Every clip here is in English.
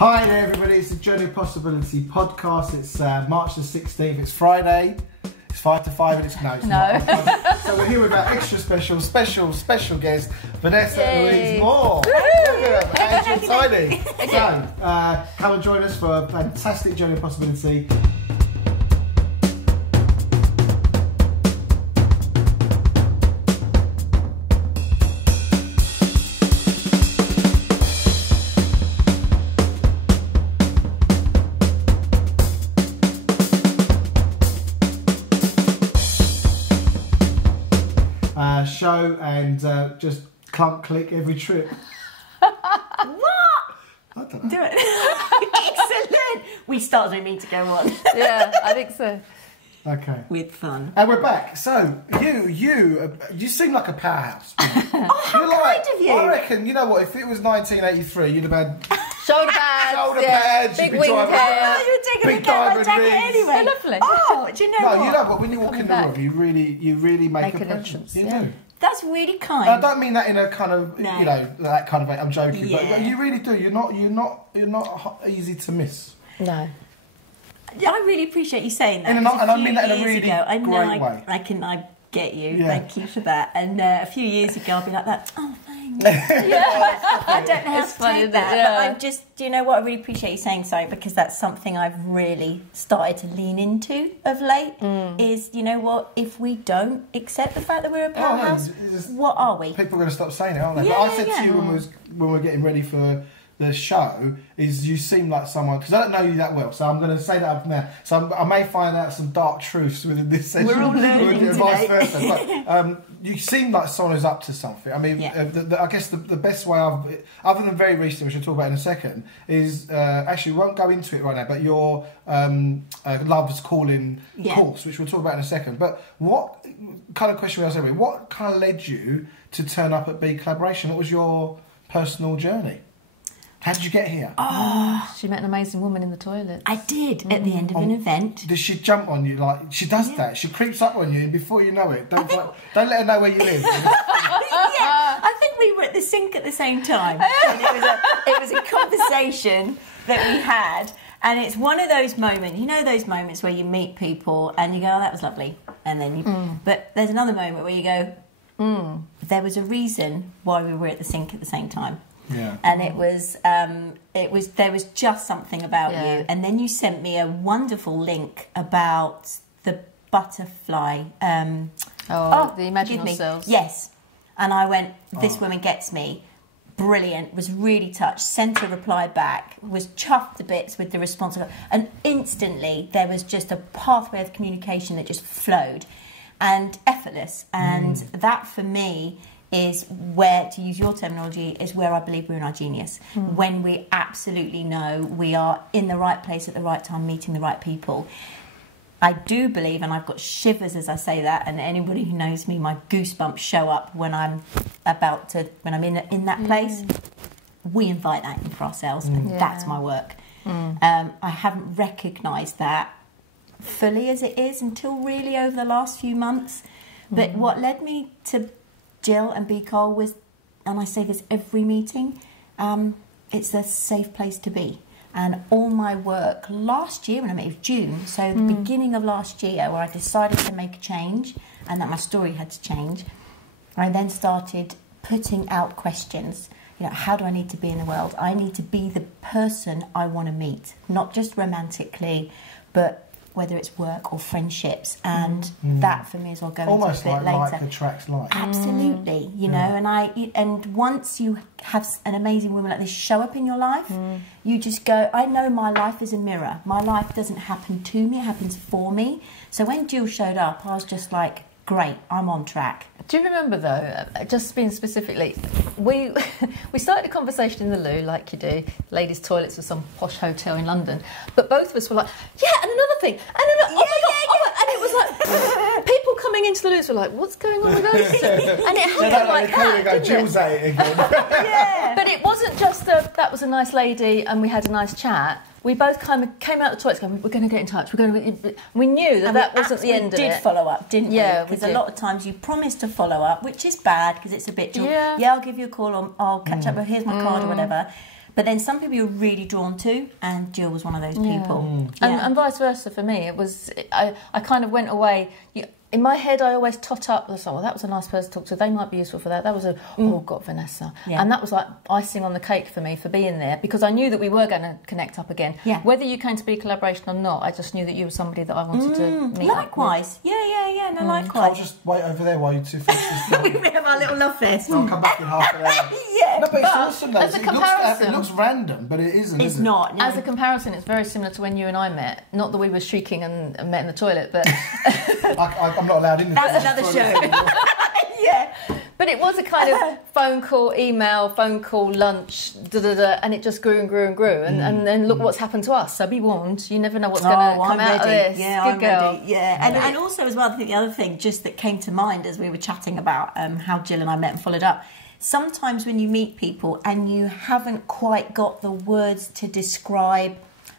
Hi there everybody, it's the Journey of Possibility podcast. It's March the 16th, it's Friday, it's 5 to 5 and it's no. Not. So we're here with our extra special guest, Vanessa Louise-Moore. And Tiney. So, come and join us for a fantastic Journey of Possibility. Show and just click every trip. What? I don't know. Do it. Excellent. We start as we mean to go on. Yeah, I think so. Okay. With fun. And we're back. So you seem like a powerhouse. Oh, how kind of you. I reckon. You know what? If it was 1983, you'd have had shoulder pads, big wing hair. You were taking big a cat my jacket rings. anyway. They're lovely. Oh, do you know what? No, you know what? When you walk in the room, you really make an a entrance. You Yeah. do. That's really kind. I don't mean that in a kind of No. you know that kind of way. I'm joking, Yeah. but you really do. You're not easy to miss. No. I really appreciate you saying that. And I mean that in a few years really ago, I know great way. I get you. Yeah. Thank you for that. And a few years ago, I'll be like that. Oh, thanks. Yeah. I don't know how It's to funny take that- that. yeah. But I'm just, do you know what? I really appreciate you saying so, because that's something I've really started to lean into of late. Is, you know what? If we don't accept the fact that we're a powerhouse, what are we? People are going to stop saying it, aren't they? Yeah, but I said yeah. to you when we were getting ready for the show, is you seem like someone, because I don't know you that well, so I'm going to say that up now. So I may find out some dark truths within this session. We're all learning and vice today. versa. But you seem like someone who's up to something. I mean, Yeah. I guess the best way other than very recently, which we'll talk about in a second, is actually we won't go into it right now, but your Love's Calling course, which we'll talk about in a second. But what kind of question was everybody? What kind of led you to turn up at BeCollaboration? What was your personal journey? How did you get here? Oh, she met an amazing woman in the toilet. I did at the end of an event. Does she jump on you like she does that? She creeps up on you, and before you know it, don't let her know where you live. I think we were at the sink at the same time. And it was a conversation that we had, and it's one of those moments. You know those moments where you meet people and you go, "Oh, that was lovely," and then but there's another moment where you go, "There was a reason why we were at the sink at the same time." Yeah. And there was just something about you. And then you sent me a wonderful link about the butterfly. The imaginal cells. Yes. And I went, this woman gets me. Brilliant. Was really touched. Sent a reply back. Was chuffed to bits with the response. And instantly there was just a pathway of communication that just flowed. And effortless. And that for me is where, to use your terminology, is where I believe we're in our genius. When we absolutely know we are in the right place at the right time, meeting the right people. I do believe, and I've got shivers as I say that, and anybody who knows me, my goosebumps show up when I'm in that place. We invite that in for ourselves, and that's my work. I haven't recognised that fully as it is until really over the last few months. But what led me to Gill and BeColl was, and I say this every meeting, it's a safe place to be. And all my work last year, when I met, it was June, so the beginning of last year, where I decided to make a change and that my story had to change, I then started putting out questions. You know, how do I need to be in the world? I need to be the person I want to meet, not just romantically, but whether it's work or friendships, and that for me is what I'll go Almost into a bit later. like attracts like. Absolutely, you know, and once you have an amazing woman like this show up in your life, you just go, I know my life is a mirror. My life doesn't happen to me, it happens for me. So when Gill showed up, I was just like, great, I'm on track. Do you remember though, just being specifically, we started a conversation in the loo, like you do, ladies' toilets of some posh hotel in London, but both of us were like, yeah, and another thing, and another, and it was like, people coming into the loos were like, what's going on with those two? And it happened like that, didn't Jill's at it again. Yeah. But it wasn't just that was a nice lady and we had a nice chat. We both kind of came out of the toilets going, we're going to get in touch. We knew that wasn't the end of it. We did follow up, didn't we? Yeah, because a lot of times you promise to follow up, which is bad because it's a bit, I'll give you a call, or I'll catch up, or here's my card or whatever. But then some people you're really drawn to, and Gill was one of those people. And vice versa for me. It was, I kind of went away. In my head, I always tot up, well, that was a nice person to talk to, they might be useful for that. That was oh God, Vanessa. Yeah. And that was like icing on the cake for me for being there, because I knew that we were going to connect up again. Yeah. Whether you came to BeCollaboration or not, I just knew that you were somebody that I wanted to meet likewise. Up with. Yeah, no, likewise. I'll just wait over there while you two finish this film. We have our little love fest. I'll come back in half an hour. No, but it's awesome though. As a comparison, it looks random, but it isn't. It's not. No. As a comparison, it's very similar to when you and I met. Not that we were shrieking and met in the toilet, but I'm not allowed in. That's another show. Yeah. But it was a kind of phone call, email, lunch, and it just grew and grew and grew. And then look what's happened to us. So be warned, you never know what's going to come out of this. Yeah, Good girl. Ready. Yeah, and also as well, I think the other thing just that came to mind as we were chatting about how Gill and I met and followed up. Sometimes when you meet people and you haven't quite got the words to describe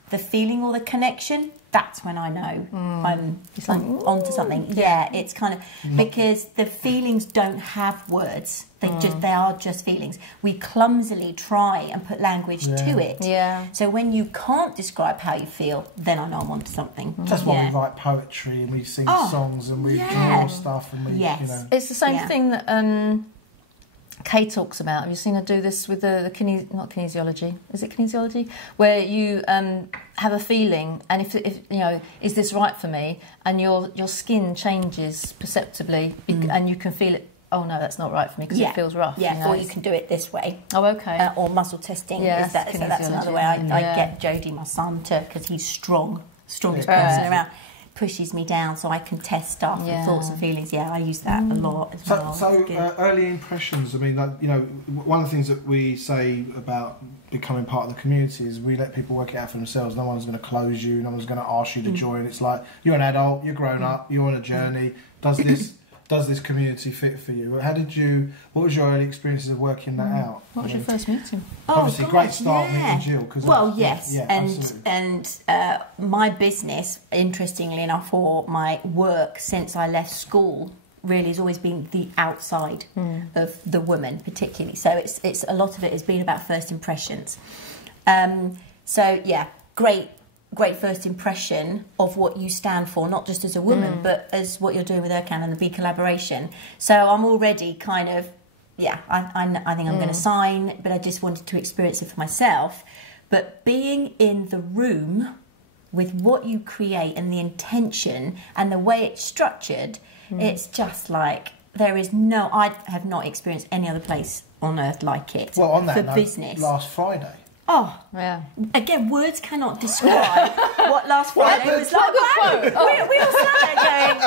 the feeling or the connection, that's when I know I'm onto something. Yeah, it's kind of because the feelings don't have words. They are just feelings. We clumsily try and put language to it. Yeah. So when you can't describe how you feel, then I know I'm onto something. That's why we write poetry and we sing songs and we draw stuff and we. You know. It's the same thing that Kay talks about. Have you seen her do this with the not kinesiology? Is it kinesiology? Where you have a feeling, and if you know, is this right for me? And your skin changes perceptibly, and you can feel it. Oh no, that's not right for me because it feels rough. Yeah, you know? Or you can do it this way. Oh, okay. Or muscle testing. Yeah, so that's another way. I get Jody, my son, to because he's strongest person around. Pushes me down so I can test stuff and thoughts and feelings. Yeah, I use that a lot as well. So early impressions, I mean, like, you know, one of the things that we say about becoming part of the community is we let people work it out for themselves. No one's going to close you, no one's going to ask you to join. It's like, you're an adult, you're grown up, you're on a journey. Does this community fit for you? What was your early experiences of working that out? What was your first meeting? Obviously, great start meeting Gill. Well, yes, and my business, interestingly enough, or my work since I left school, really has always been the outside of the woman, particularly. So it's a lot of it has been about first impressions. So yeah, great first impression of what you stand for, not just as a woman, but as what you're doing with Erkan and the BeCollaboration. So I'm already kind of, I think I'm going to sign, but I just wanted to experience it for myself. But being in the room with what you create and the intention and the way it's structured, it's just like, I have not experienced any other place on earth like it. Well, on that for note, business. Last Friday. Oh, yeah. Again, words cannot describe what last Friday was like. We all sat there going,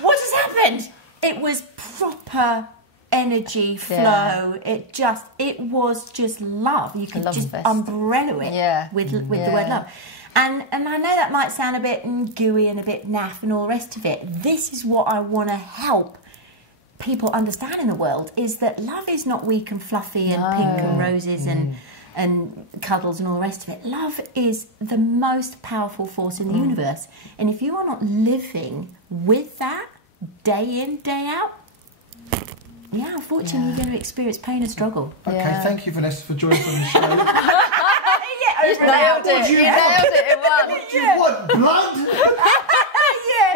what has happened? It was proper energy flow. Yeah. It was just love. You could just umbrella it with the word love. And I know that might sound a bit gooey and a bit naff and all the rest of it. This is what I want to help people understand in the world, is that love is not weak and fluffy and pink and roses and cuddles and all the rest of it. Love is the most powerful force in the universe. And if you are not living with that day in, day out, unfortunately you're going to experience pain and struggle. Okay, thank you, Vanessa, for joining us on the show. Nailed it in one. What do you want, blood?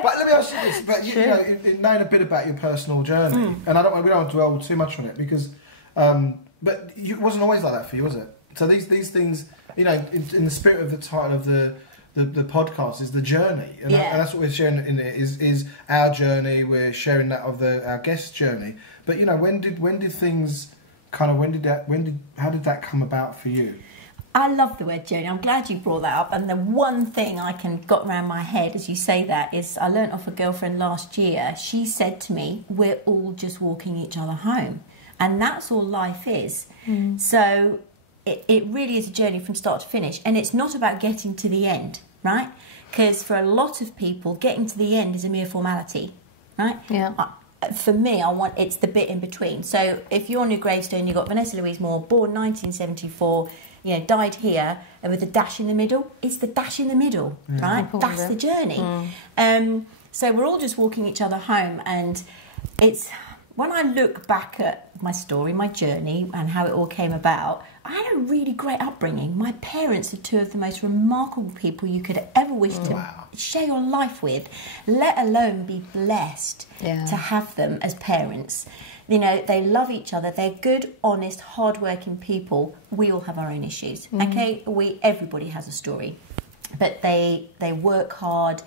But let me ask you this, but you know, knowing a bit about your personal journey, and we don't want to dwell too much on it because, but it wasn't always like that for you, was it? So these things, you know, in the spirit of the title of the podcast is the journey, and that's what we're sharing in it is our journey. We're sharing that of our guest's journey. But you know, how did that come about for you? I love the word journey. I'm glad you brought that up. And the one thing I got around my head as you say that is I learnt off a girlfriend last year. She said to me, "We're all just walking each other home," and that's all life is. So. It really is a journey from start to finish, and it's not about getting to the end, right? Because for a lot of people, getting to the end is a mere formality, right? Yeah. For me, it's the bit in between. So if you're on your gravestone, you've got Vanessa Louise-Moore, born 1974, you know, died here, and with a dash in the middle. It's the dash in the middle, right? That's the journey. So we're all just walking each other home, and it's when I look back at my story, my journey, and how it all came about, I had a really great upbringing. My parents are two of the most remarkable people you could ever wish to share your life with, let alone be blessed to have them as parents. You know, they love each other. They're good, honest, hard-working people. We all have our own issues. Okay, everybody has a story, but they work hard.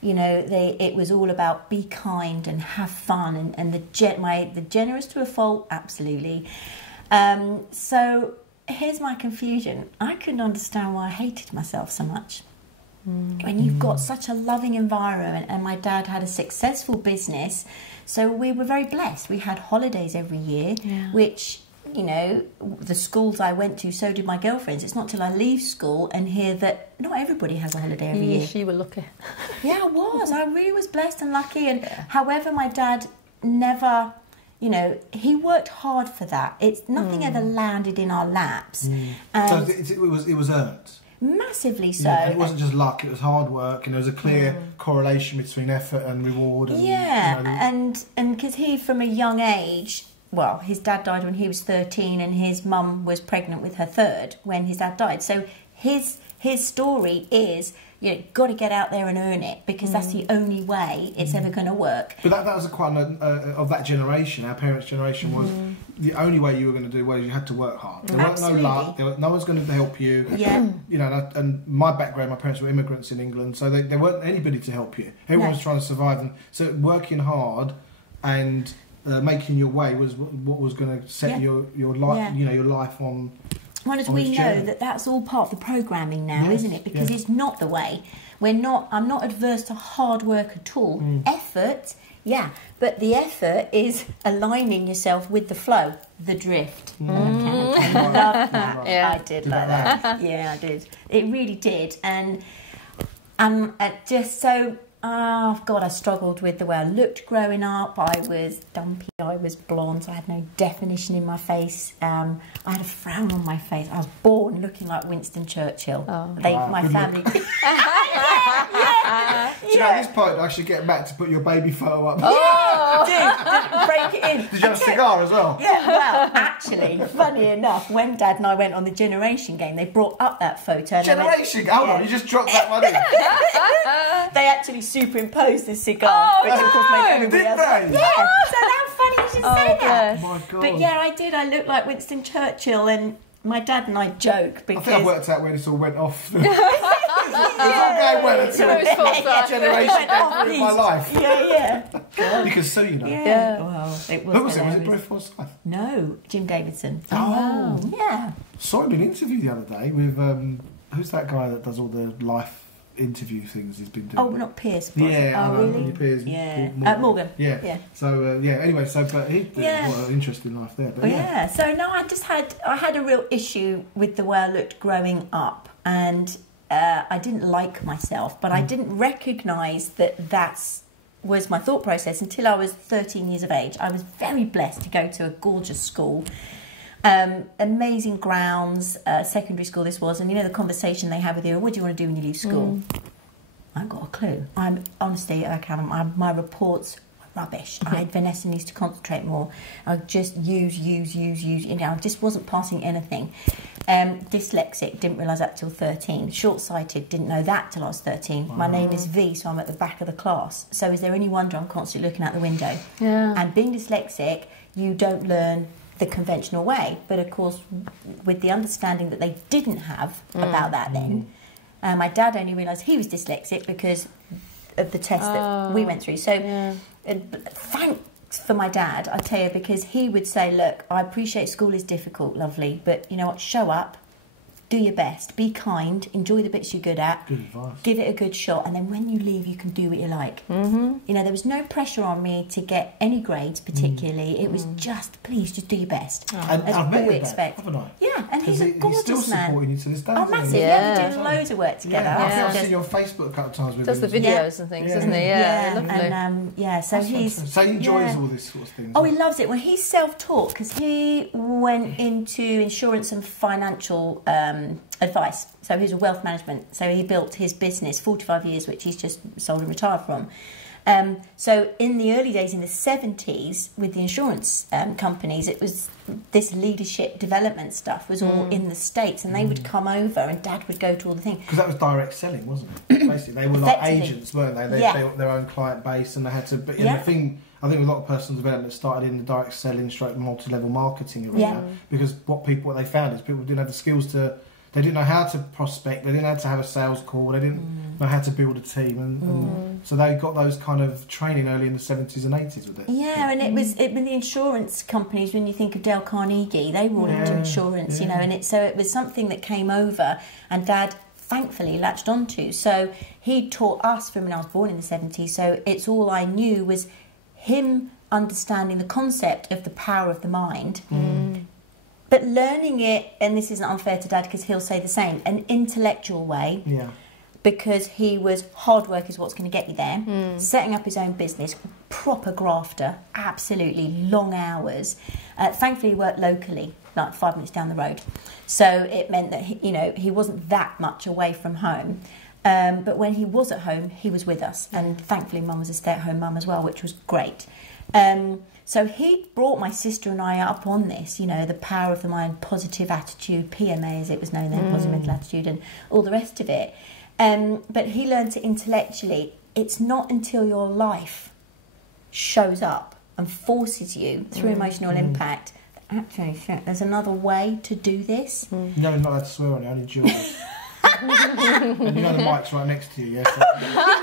You know, it was all about be kind and have fun, and the generous to a fault, absolutely. So here's my confusion. I couldn't understand why I hated myself so much. When you've got such a loving environment, and my dad had a successful business, so we were very blessed. We had holidays every year, which, you know, the schools I went to, so did my girlfriends. It's not till I leave school and hear that not everybody has a holiday every year. You were lucky. Yeah, I was. I really was blessed and lucky. And however, my dad never, you know, he worked hard for that. It's nothing ever landed in our laps. So it was earned. Massively so. Yeah, and it wasn't just luck, it was hard work, and there was a clear correlation between effort and reward. And, yeah, you know, and because he, from a young age, well, his dad died when he was 13, and his mum was pregnant with her third when his dad died. So his story is, you know, got to get out there and earn it, because that's the only way it's ever going to work. But that was quite of that generation. Our parents' generation was the only way you were going to do well. You had to work hard. There weren't no luck. No one's going to help you. Yeah. You know, and my background, my parents were immigrants in England, so there weren't anybody to help you. Everyone was trying to survive, and so working hard and making your way was what was going to set your life, you know, your life on. Well, as we know, that's all part of the programming now, isn't it? Because it's not the way. I'm not adverse to hard work at all. Effort, but the effort is aligning yourself with the flow, the drift. I love that. Yeah. I did like that. Yeah, I did. It really did. And just so... Oh, God, I struggled with the way I looked growing up. I was dumpy, I was blonde, so I had no definition in my face. I had a frown on my face. I was born looking like Winston Churchill. My family... So at this point, I should get Matt to put your baby photo up. Did break it in. Did you have a cigar as well? Yeah, well, actually, funny enough, when Dad and I went on the Generation game, they brought up that photo. Generation? Hold on, you just dropped that one in. They actually superimposed the cigar, which of course made everybody else. Did they? Yeah, so how funny you should say that. Oh my God. But yeah, I did. I looked like Winston Churchill, and my dad and I joke because... I think I worked out when this all went off. It was all going well until Generation in my life. Yeah. You can sue, you know. Yeah. Well, it was. Who was it? Was it Bruce Forsyth? No, Jim Davidson. Oh. Yeah. Saw him in an interview the other day with who's that guy that does all the life interview things he's been doing? Oh, not Pierce. Yeah. Really? Piers, yeah. Morgan. Yeah. So anyway, but he did what an interesting life there. But So no, I had a real issue with the way I looked growing up, and I didn't like myself, but I didn't recognise that was my thought process until I was 13 years of age. I was very blessed to go to a gorgeous school. Amazing grounds, secondary school this was, and you know the conversation they have with you, what do you want to do when you leave school? I haven't got a clue. I'm honestly, my reports were rubbish. Vanessa needs to concentrate more. I just use, you know, I just wasn't passing anything. Dyslexic, didn't realise that till 13. Short-sighted, didn't know that till I was 13. My name is V, so I'm at the back of the class. So is there any wonder I'm constantly looking out the window? Yeah. And being dyslexic, you don't learn the conventional way, but of course with the understanding that they didn't have about that then, my dad only realised he was dyslexic because of the test that we went through. So thanks for my dad, I tell you, because he would say, look, I appreciate school is difficult, lovely, but you know what, show up, do your best, be kind, enjoy the bits you're good at, good advice. Give it a good shot, and then when you leave you can do what you like. You know, there was no pressure on me to get any grades particularly. It was just, please, just do your best. And I've met your dad, haven't I? Yeah, and he's a gorgeous still man. Supporting you to this day. Oh, massive. Yeah, we do loads of work together. I've seen you on Facebook a couple of times with him. Does the videos and things, doesn't he? Yeah, lovely. And so he's... So he enjoys all this sort of thing. Oh, he loves it. Well, he's self-taught because he went into insurance and financial advice. So he was a wealth management. So he built his business, 45 years, which he's just sold and retired from. So in the early days, in the 70s, with the insurance companies, it was this leadership development stuff was all in the States, and they would come over and Dad would go to all the things. Because that was direct selling, wasn't it? Basically, they were like agents, weren't they? They Yeah. built their own client base, and they had to... But Yeah. the thing, I think a lot of personal development started in the direct selling, multi-level marketing arena, because what they found is people didn't have the skills to... They didn't know how to prospect, they didn't know how to have a sales call, they didn't know how to build a team, and so they got those kind of training early in the 70s and 80s with it. Yeah, and it was the insurance companies, when you think of Dale Carnegie, they were all into insurance, you know, and so it was something that came over, and Dad thankfully latched onto. So he taught us from when I was born in the 70s, so it's all I knew was him understanding the concept of the power of the mind. But learning it, and this isn't unfair to Dad because he'll say the same, an intellectual way, because he was hard work is what's going to get you there, setting up his own business, proper grafter, absolutely long hours. Thankfully, he worked locally, like 5 minutes down the road, so it meant that he wasn't that much away from home. But when he was at home, he was with us, and thankfully, Mum was a stay-at-home mum as well, which was great. So he brought my sister and I up on this, the power of the mind, positive attitude, PMA as it was known then, positive mental attitude, and all the rest of it. But he learned it intellectually. It's not until your life shows up and forces you through emotional impact that actually, shit, there's another way to do this. No, you're not allowed to swear on it, only Jules. And the mic's right next to you, yes.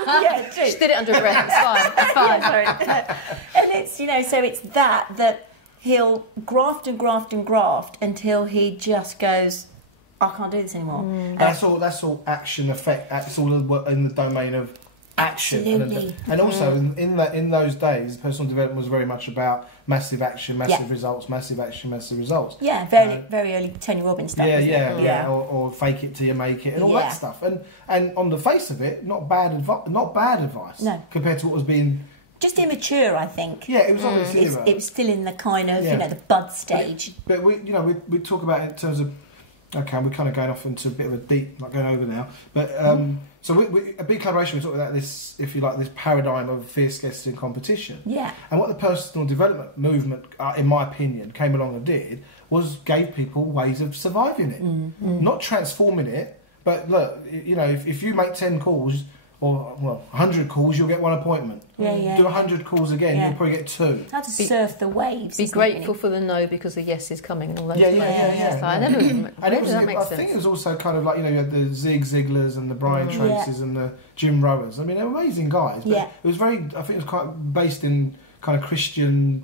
Yeah, true. She did it under a breath, it's fine, it's fine. And it's, so it's that he'll graft and graft and graft until he just goes, I can't do this anymore. That's all action effect. It's all in the domain of action. Absolutely. And also in those days, personal development was very much about massive action, massive results, massive action, massive results. Yeah, very early Tony Robbins stuff. Yeah. Or fake it till you make it, and all that stuff. And on the face of it, not bad advice. No. Compared to what was being. Just immature, I think. Yeah, it was obviously. It was still in the kind of the bud stage. But we talk about it in terms of. Okay, we're kind of going off into a bit of a deep, not going over now. But so we at BeCollaboration, we talk about this, if you like, this paradigm of fear, scarcity, and competition. Yeah. And what the personal development movement, in my opinion, came along and did was gave people ways of surviving it, not transforming it. But look, if you make 10 calls. Or 100 calls, you'll get 1 appointment. Yeah. Do 100 calls again, you'll probably get 2. How to surf the waves. Be grateful for the no because the yes is coming and all those things. Yeah. I think it was also kind of like you had the Zig Ziglars and the Brian Tracy's and the Jim Rowers. I mean, they're amazing guys. But it was I think it was quite based in kind of Christian.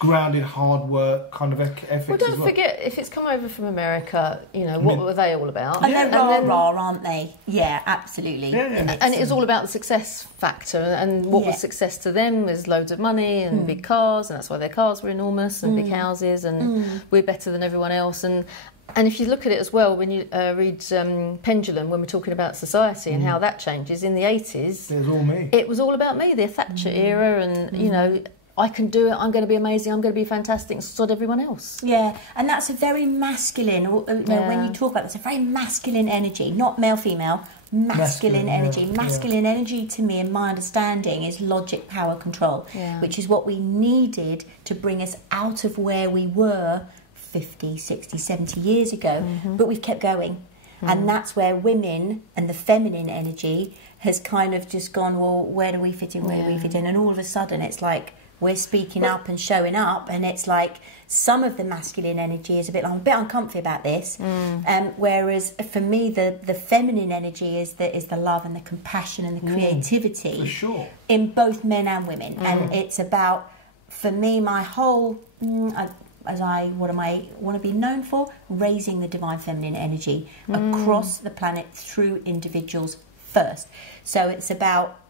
Grounded, hard work kind of ethics. Well, don't forget, if it's come over from America, what were they all about? And they're rah-rah, aren't they? Yeah, absolutely. Yeah. And it was all about the success factor, and what was success to them was loads of money and big cars, and that's why their cars were enormous, and big houses, and we're better than everyone else. And if you look at it as well, when you read Pendulum, when we're talking about society and how that changes, in the 80s... It was all me. It was all about me, the Thatcher era, and, I can do it, I'm going to be amazing, I'm going to be fantastic, and sod everyone else. Yeah, and that's a very masculine, when you talk about this, a very masculine energy, not male-female, masculine energy. Masculine energy, to me, in my understanding, is logic, power, control, which is what we needed to bring us out of where we were 50, 60, 70 years ago, but we've kept going. And that's where women and the feminine energy has kind of just gone, well, where do we fit in, where do we fit in? And all of a sudden, it's like, we're speaking up and showing up, and it's like some of the masculine energy is I'm a bit uncomfy about this, whereas for me the feminine energy is the love and the compassion and the creativity for sure. in both men and women, and it's about, for me, my whole what am I want to be known for? Raising the divine feminine energy across the planet through individuals first. So it's about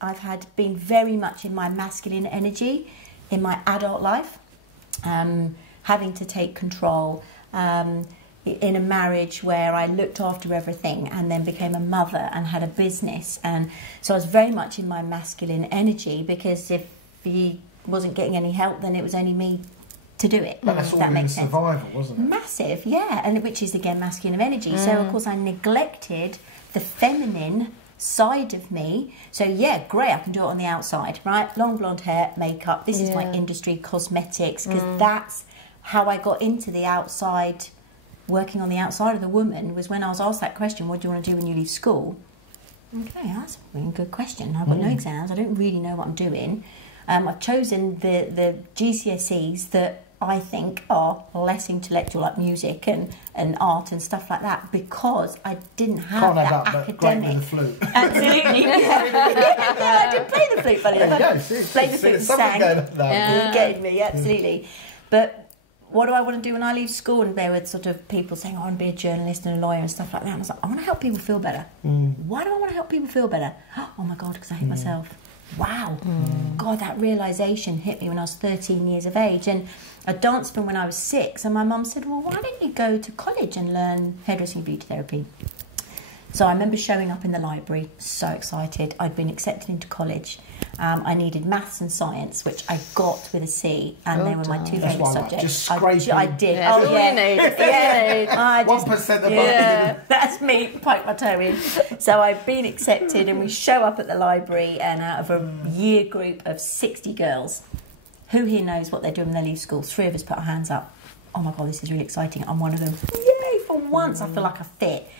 I've been very much in my masculine energy in my adult life, having to take control in a marriage where I looked after everything and then became a mother and had a business. And so I was very much in my masculine energy, because if he wasn't getting any help, then it was only me to do it. But that's all in survival, wasn't it? Massive, yeah, and which is again masculine energy. So of course I neglected the feminine side of me. So yeah, great, I can do it on the outside, right? Long blonde hair, makeup, this is my industry, cosmetics, because that's how I got into the outside, working on the outside of the woman, was when I was asked that question, what do you want to do when you leave school? Okay, that's a really good question. I've got no exams, I don't really know what I'm doing. I've chosen the GCSEs that I think are less intellectual, like music and art and stuff like that, because I didn't have that academic. Great with the flute. Absolutely. I did play the flute, funny enough. Played the flute and sang. You getting me, absolutely. But what do I want to do when I leave school? And there were sort of people saying, I want to be a journalist and a lawyer and stuff like that. And I was like, I want to help people feel better. Why do I want to help people feel better? Oh my God, because I hate myself. Wow. God, that realisation hit me when I was 13 years of age. And I danced from when I was 6. And my mum said, well, why don't you go to college and learn hairdressing and beauty therapy? So I remember showing up in the library, so excited. I'd been accepted into college. I needed maths and science, which I got with a C, and they were my two favourite subjects. Just scraping. I did. Yeah, oh, yeah. You need. 1% above. That's me, poke my toe in. So I've been accepted, and we show up at the library, and out of a year group of 60 girls, who here knows what they're doing when they leave school? 3 of us put our hands up. Oh my God, this is really exciting. I'm one of them. Yay, for once I feel like I fit.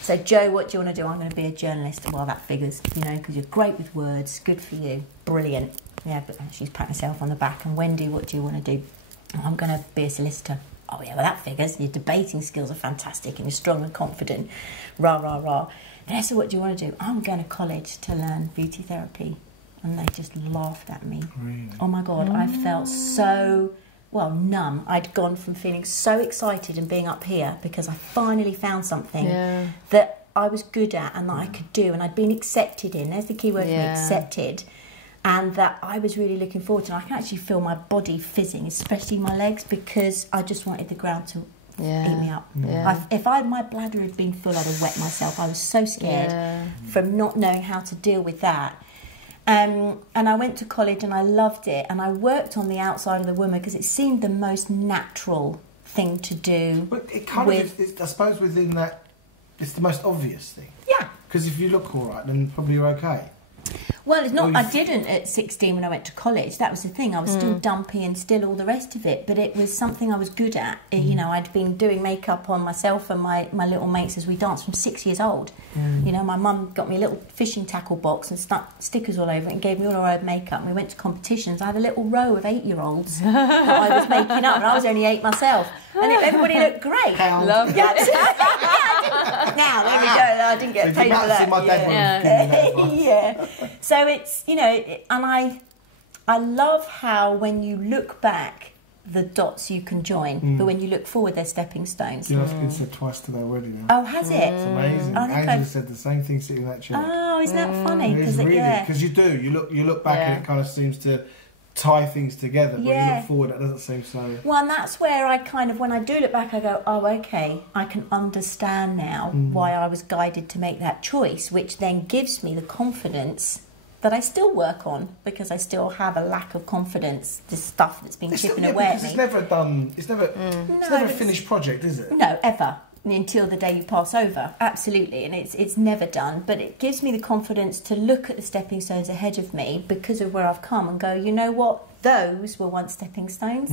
So, Joe, what do you want to do? I'm going to be a journalist. Well, that figures, you know, because you're great with words. Good for you. Brilliant. Yeah, but she's patting herself on the back. And Wendy, what do you want to do? I'm going to be a solicitor. Oh, yeah, well, that figures. Your debating skills are fantastic and you're strong and confident. Rah, rah, rah. Vanessa, what do you want to do? I'm going to college to learn beauty therapy. And they just laughed at me. Really? Oh, my God, I felt so... well, numb. I'd gone from feeling so excited and being up here because I finally found something that I was good at and that I could do, and I'd been accepted in. There's the key word for me, accepted. And that I was really looking forward to. And I can actually feel my body fizzing, especially my legs, because I just wanted the ground to eat me up. If my bladder had been full, I'd have wet myself. I was so scared from not knowing how to deal with that. And I went to college and I loved it, and I worked on the outside of the woman because it seemed the most natural thing to do. But it kind of is, I suppose within that, it's the most obvious thing. Yeah. Because if you look all right, then probably you're okay. Well, it's not. I didn't at 16 when I went to college. That was the thing. I was still dumpy and still all the rest of it. But it was something I was good at. You know, I'd been doing makeup on myself and my little mates as we danced from 6 years old. You know, my mum got me a little fishing tackle box and stuck stickers all over it and gave me all her own makeup. And we went to competitions. I had a little row of 8-year-olds that I was making up, and I was only 8 myself. And everybody looked great. Love yeah, now, there we go. I didn't get paid for that. Yeah. So it's, you know, and I love how when you look back, the dots you can join, but when you look forward, they're stepping stones. You know, it's been said twice today already now. Oh, has it? It's amazing. Angela said the same thing sitting in that chair. Oh, isn't that funny? It is really, because you do. You look back and it kind of seems to tie things together, but you look forward, that doesn't seem so... Well, and that's where I kind of, when I do look back, I go, oh, okay, I can understand now why I was guided to make that choice, which then gives me the confidence that I still work on, because I still have a lack of confidence, this stuff that's been chipping away at me. It's never a finished project, is it? No, ever. Until the day you pass over, absolutely, and it's never done, but it gives me the confidence to look at the stepping stones ahead of me because of where I've come and go, you know what, those were once stepping stones.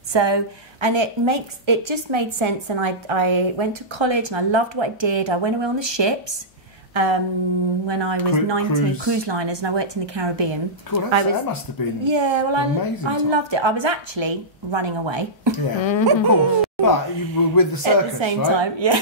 So, and it just made sense, and I went to college and I loved what I did. I went away on the ships when I was 19, cruise liners, and I worked in the Caribbean. Cool, that must have been amazing. I loved it. I was actually running away. Yeah, of course. But you were with the circus, at the same right? time, yeah.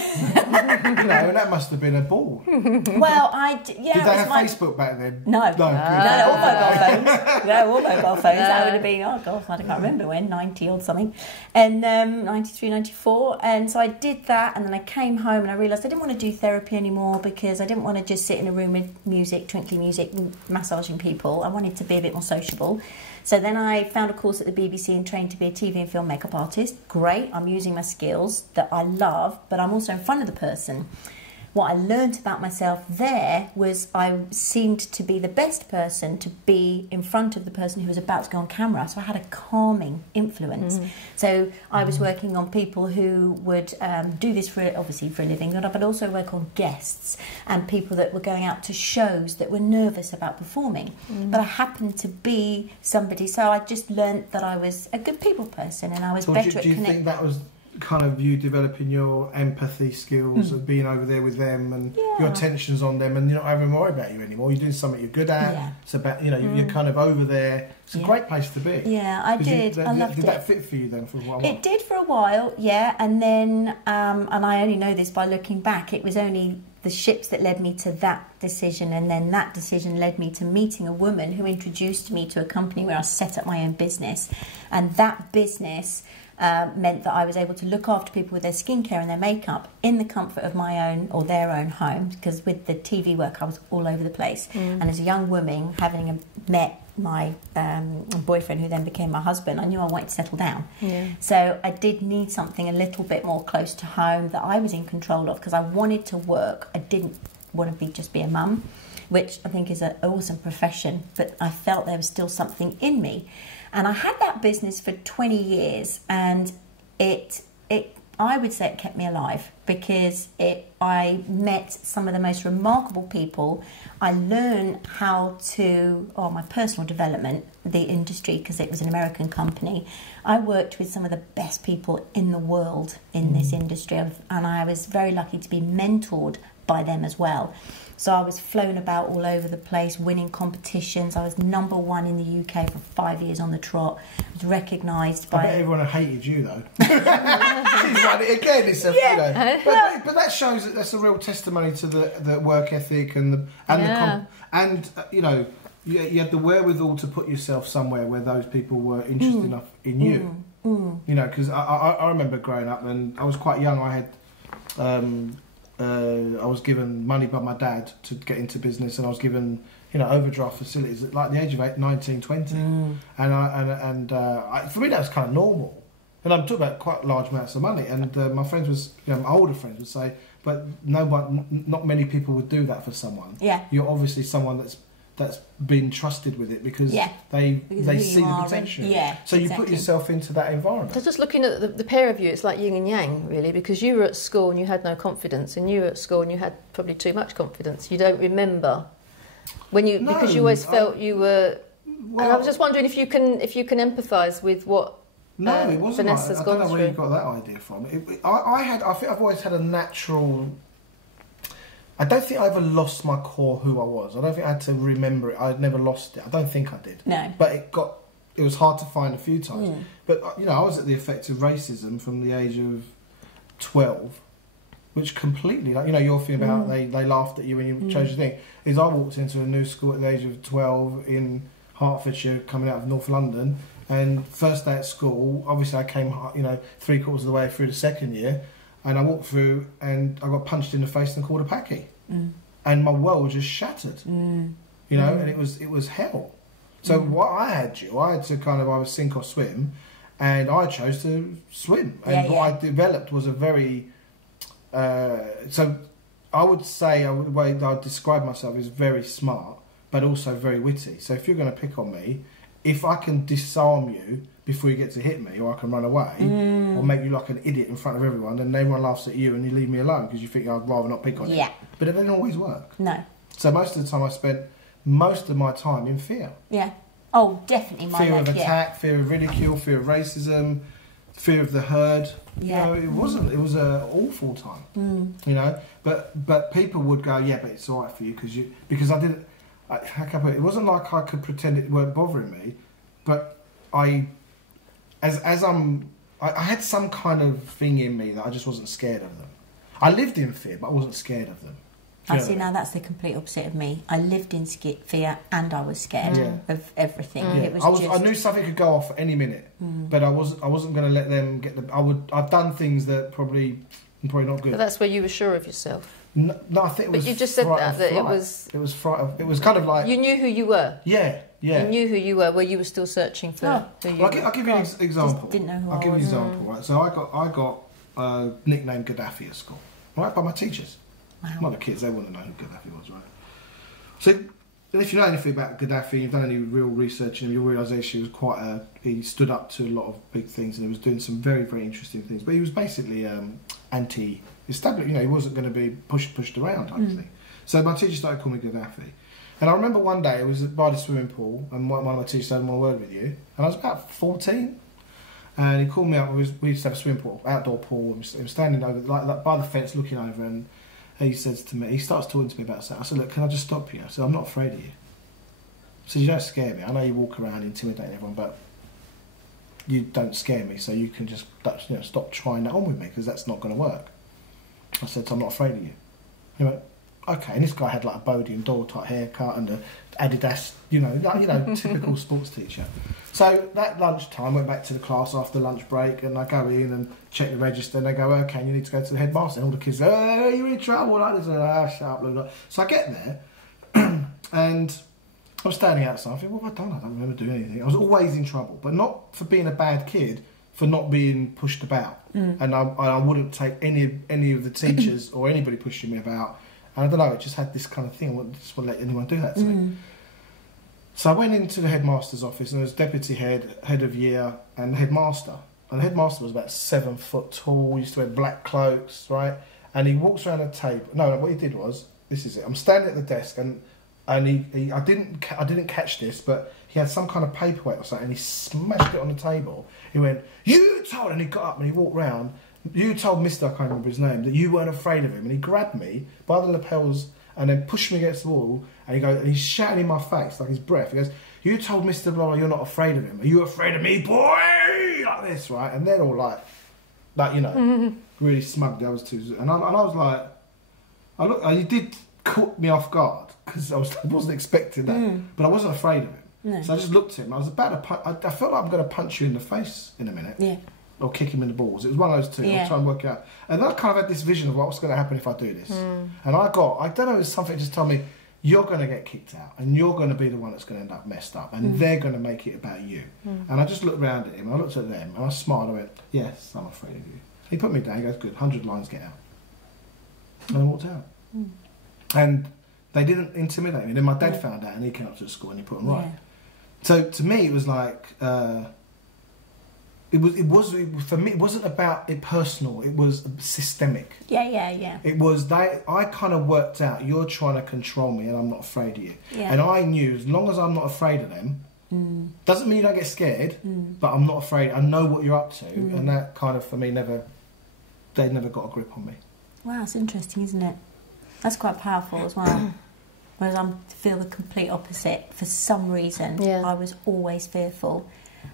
You know, and that must have been a ball. Well, Did they have Facebook back then? No. All mobile phones. No, all mobile phones. That would have been, oh gosh, I can't remember when, 90 or something. And 93, 94. And so I did that, and then I came home and I realised I didn't want to do therapy anymore because I didn't want to just sit in a room with music, twinkly music, massaging people. I wanted to be a bit more sociable. So then I found a course at the BBC and trained to be a TV and film makeup artist. Great, I'm using my skills that I love, but I'm also in front of the person. what I learned about myself there was I seemed to be the best person to be in front of the person who was about to go on camera. So I had a calming influence. So I was working on people who would do this obviously for a living, but also work on guests and people that were going out to shows that were nervous about performing. But I happened to be somebody, so I just learnt that I was a good people person, and I was better at connecting. Do you think that was kind of you developing your empathy skills of being over there with them and your attention's on them, and you're not having to worry about you anymore? You're doing something you're good at. It's about, you know, you're kind of over there. It's a great place to be. Yeah, I did. I loved it. Did that fit for you then for a while? It did for a while, yeah. And then, and I only know this by looking back, it was only the ships that led me to that decision, and then that decision led me to meeting a woman who introduced me to a company where I set up my own business, and that business meant that I was able to look after people with their skincare and their makeup in the comfort of my own or their own home, because with the TV work I was all over the place. And as a young woman, having met my boyfriend, who then became my husband, I knew I wanted to settle down. So I did need something a little bit more close to home that I was in control of, because I wanted to work. I didn't want to just be a mum, which I think is an awesome profession, but I felt there was still something in me. And I had that business for 20 years, and it I would say it kept me alive, because I met some of the most remarkable people. I learned how to, my personal development, the industry, because it was an American company. I worked with some of the best people in the world in this industry, and I was very lucky to be mentored by them as well. So I was flown about all over the place, winning competitions. I was #1 in the UK for 5 years on the trot. I was recognised by... I bet everyone hated you, though. She's done it again. It's a, you know, but that shows that that's a real testimony to the work ethic and you know, you had the wherewithal to put yourself somewhere where those people were interested enough in you. You know, because I remember growing up, and I was quite young. I had... I was given money by my dad to get into business, and I was given, you know, overdraft facilities at like the age of 19, 20. And for me that was kind of normal. And I'm talking about quite large amounts of money. And my friends was, you know, my older friends would say, but not many people would do that for someone. You're obviously someone that's been trusted with it, because they see the potential. So you put yourself into that environment. So just looking at the pair of you, it's like yin and yang, really, because you were at school and you had no confidence, and you were at school and you had probably too much confidence. You don't remember when you, because you always felt you were. Well, and I was just wondering if you can empathise with what it wasn't Vanessa's like, gone I don't know through. where you got that idea from. I think I've always had a natural. I don't think I ever lost my core who I was. I don't think I had to remember it. I'd never lost it. I don't think I did. No. But it was hard to find a few times. But, you know, I was at the effect of racism from the age of 12, which completely, like, you know, your thing about they laughed at you when you chose your thing, is I walked into a new school at the age of 12 in Hertfordshire, coming out of North London, and first day at school, obviously I came, you know, 3/4 of the way through the second year, and I walked through and I got punched in the face and called a packie. And my world just shattered. You know, and it was hell. So what I had to I was sink or swim, and I chose to swim. And what I developed was a very so I would say the way I describe myself is very smart, but also very witty. So if you're going to pick on me, if I can disarm you before you get to hit me, or I can run away, or make you like an idiot in front of everyone, then everyone laughs at you and you leave me alone because you think I'd rather not pick on you. But it didn't always work. No. So most of the time I spent most of my time in fear. Oh, definitely. Fear of attack, fear of ridicule, fear of racism, fear of the herd. You know, it was an awful time. You know, but people would go, yeah, but it's all right for you because I didn't. How can I put it? It wasn't like I could pretend it weren't bothering me, but I had some kind of thing in me that I just wasn't scared of them. I lived in fear, but I wasn't scared of them. I see, now that's the complete opposite of me. I lived in fear and I was scared of everything. It was I knew something could go off at any minute, but I wasn't going to let them get the. I've done things that probably not good. But that's where you were sure of yourself. No, I think it was. But you just said that it was. It was fright. It was kind of like you knew who you were. Yeah. You knew who you were. Where you were still searching for. Who you I'll give you an example. Just didn't know who I'll give you an was. example. Right. So I got nicknamed Gaddafi at school, right, by my teachers. Wow. Not the kids, they want to know who Gaddafi was, right? So, if you know anything about Gaddafi, you've done any real research, and you realise he was he stood up to a lot of big things, and he was doing some very, very interesting things. But he was basically anti-establishment. You know, he wasn't going to be pushed around, type of thing. So my teacher started calling me Gaddafi. And I remember one day, it was by the swimming pool, and one of my teachers said, "I want a word with you." And I was about 14. And he called me up. We used to have a swimming pool, outdoor pool. And he was standing over, like by the fence, looking over, and he says to me, he starts talking to me about that. I said, "Look, can I just stop you?" I said, "I'm not afraid of you." I said, "You don't scare me. I know you walk around intimidating everyone, but you don't scare me. So you can just, you know, stop trying that on with me, because that's not going to work." I said, "So I'm not afraid of you." He went, "Okay." And this guy had like a Bodie and Doyle type haircut and a Adidas, typical sports teacher. So that lunchtime, I went back to the class after lunch break, and I go in and check the register, and they go, "Okay, you need to go to the headmaster." And all the kids go, "Oh, you're in trouble," like this, and shut up, blah, blah. So I get there, and I'm standing outside. I think, what have I done? I don't remember doing anything. I was always in trouble, but not for being a bad kid, for not being pushed about. And I wouldn't take any of the teachers or anybody pushing me about. And I don't know, it just had this kind of thing. I just wouldn't let anyone do that to me. So I went into the headmaster's office, and there was deputy head of year, and the headmaster. And the headmaster was about 7 foot tall, he used to wear black cloaks, right? And he walks around a table. No, what he did was, this is it. I'm standing at the desk, and I didn't catch this, but he had some kind of paperweight or something, and he smashed it on the table. He went, "You told," and he got up and he walked round. "You told Mr. I can't remember his name, that you weren't afraid of him." And he grabbed me by the lapels and then pushed me against the wall. And he's shouting in my face, like his breath. He goes, "You told Mr. Blah, you're not afraid of him. Are you afraid of me, boy?" Like this, right? And they're all like really smug. The others two, and I was like, he did caught me off guard, because I wasn't expecting that, but I wasn't afraid of him. No. So I just looked at him. I was about to I felt like I'm going to punch you in the face in a minute. Yeah. Or kick him in the balls. It was one of those two. Yeah. I was trying to work out. And then I kind of had this vision of what's going to happen if I do this. And I don't know, it was something just told me, you're going to get kicked out, and you're going to be the one that's going to end up messed up, and they're going to make it about you. And I just looked round at him, and I looked at them, and I smiled. I went, "Yes, I'm afraid of you." He put me down. He goes, "Good, 100 lines, get out." And I walked out. And they didn't intimidate me. Then my dad found out, and he came up to the school and he put them right. Yeah. So to me, it was like for me. It wasn't about it personal. It was systemic. Yeah. It was I kind of worked out, you're trying to control me, and I'm not afraid of you. Yeah. And I knew, as long as I'm not afraid of them, doesn't mean you don't get scared, but I'm not afraid. I know what you're up to, and that kind of, for me, they never got a grip on me. Wow, it's interesting, isn't it? That's quite powerful as well. Whereas I feel the complete opposite. For some reason, I was always fearful.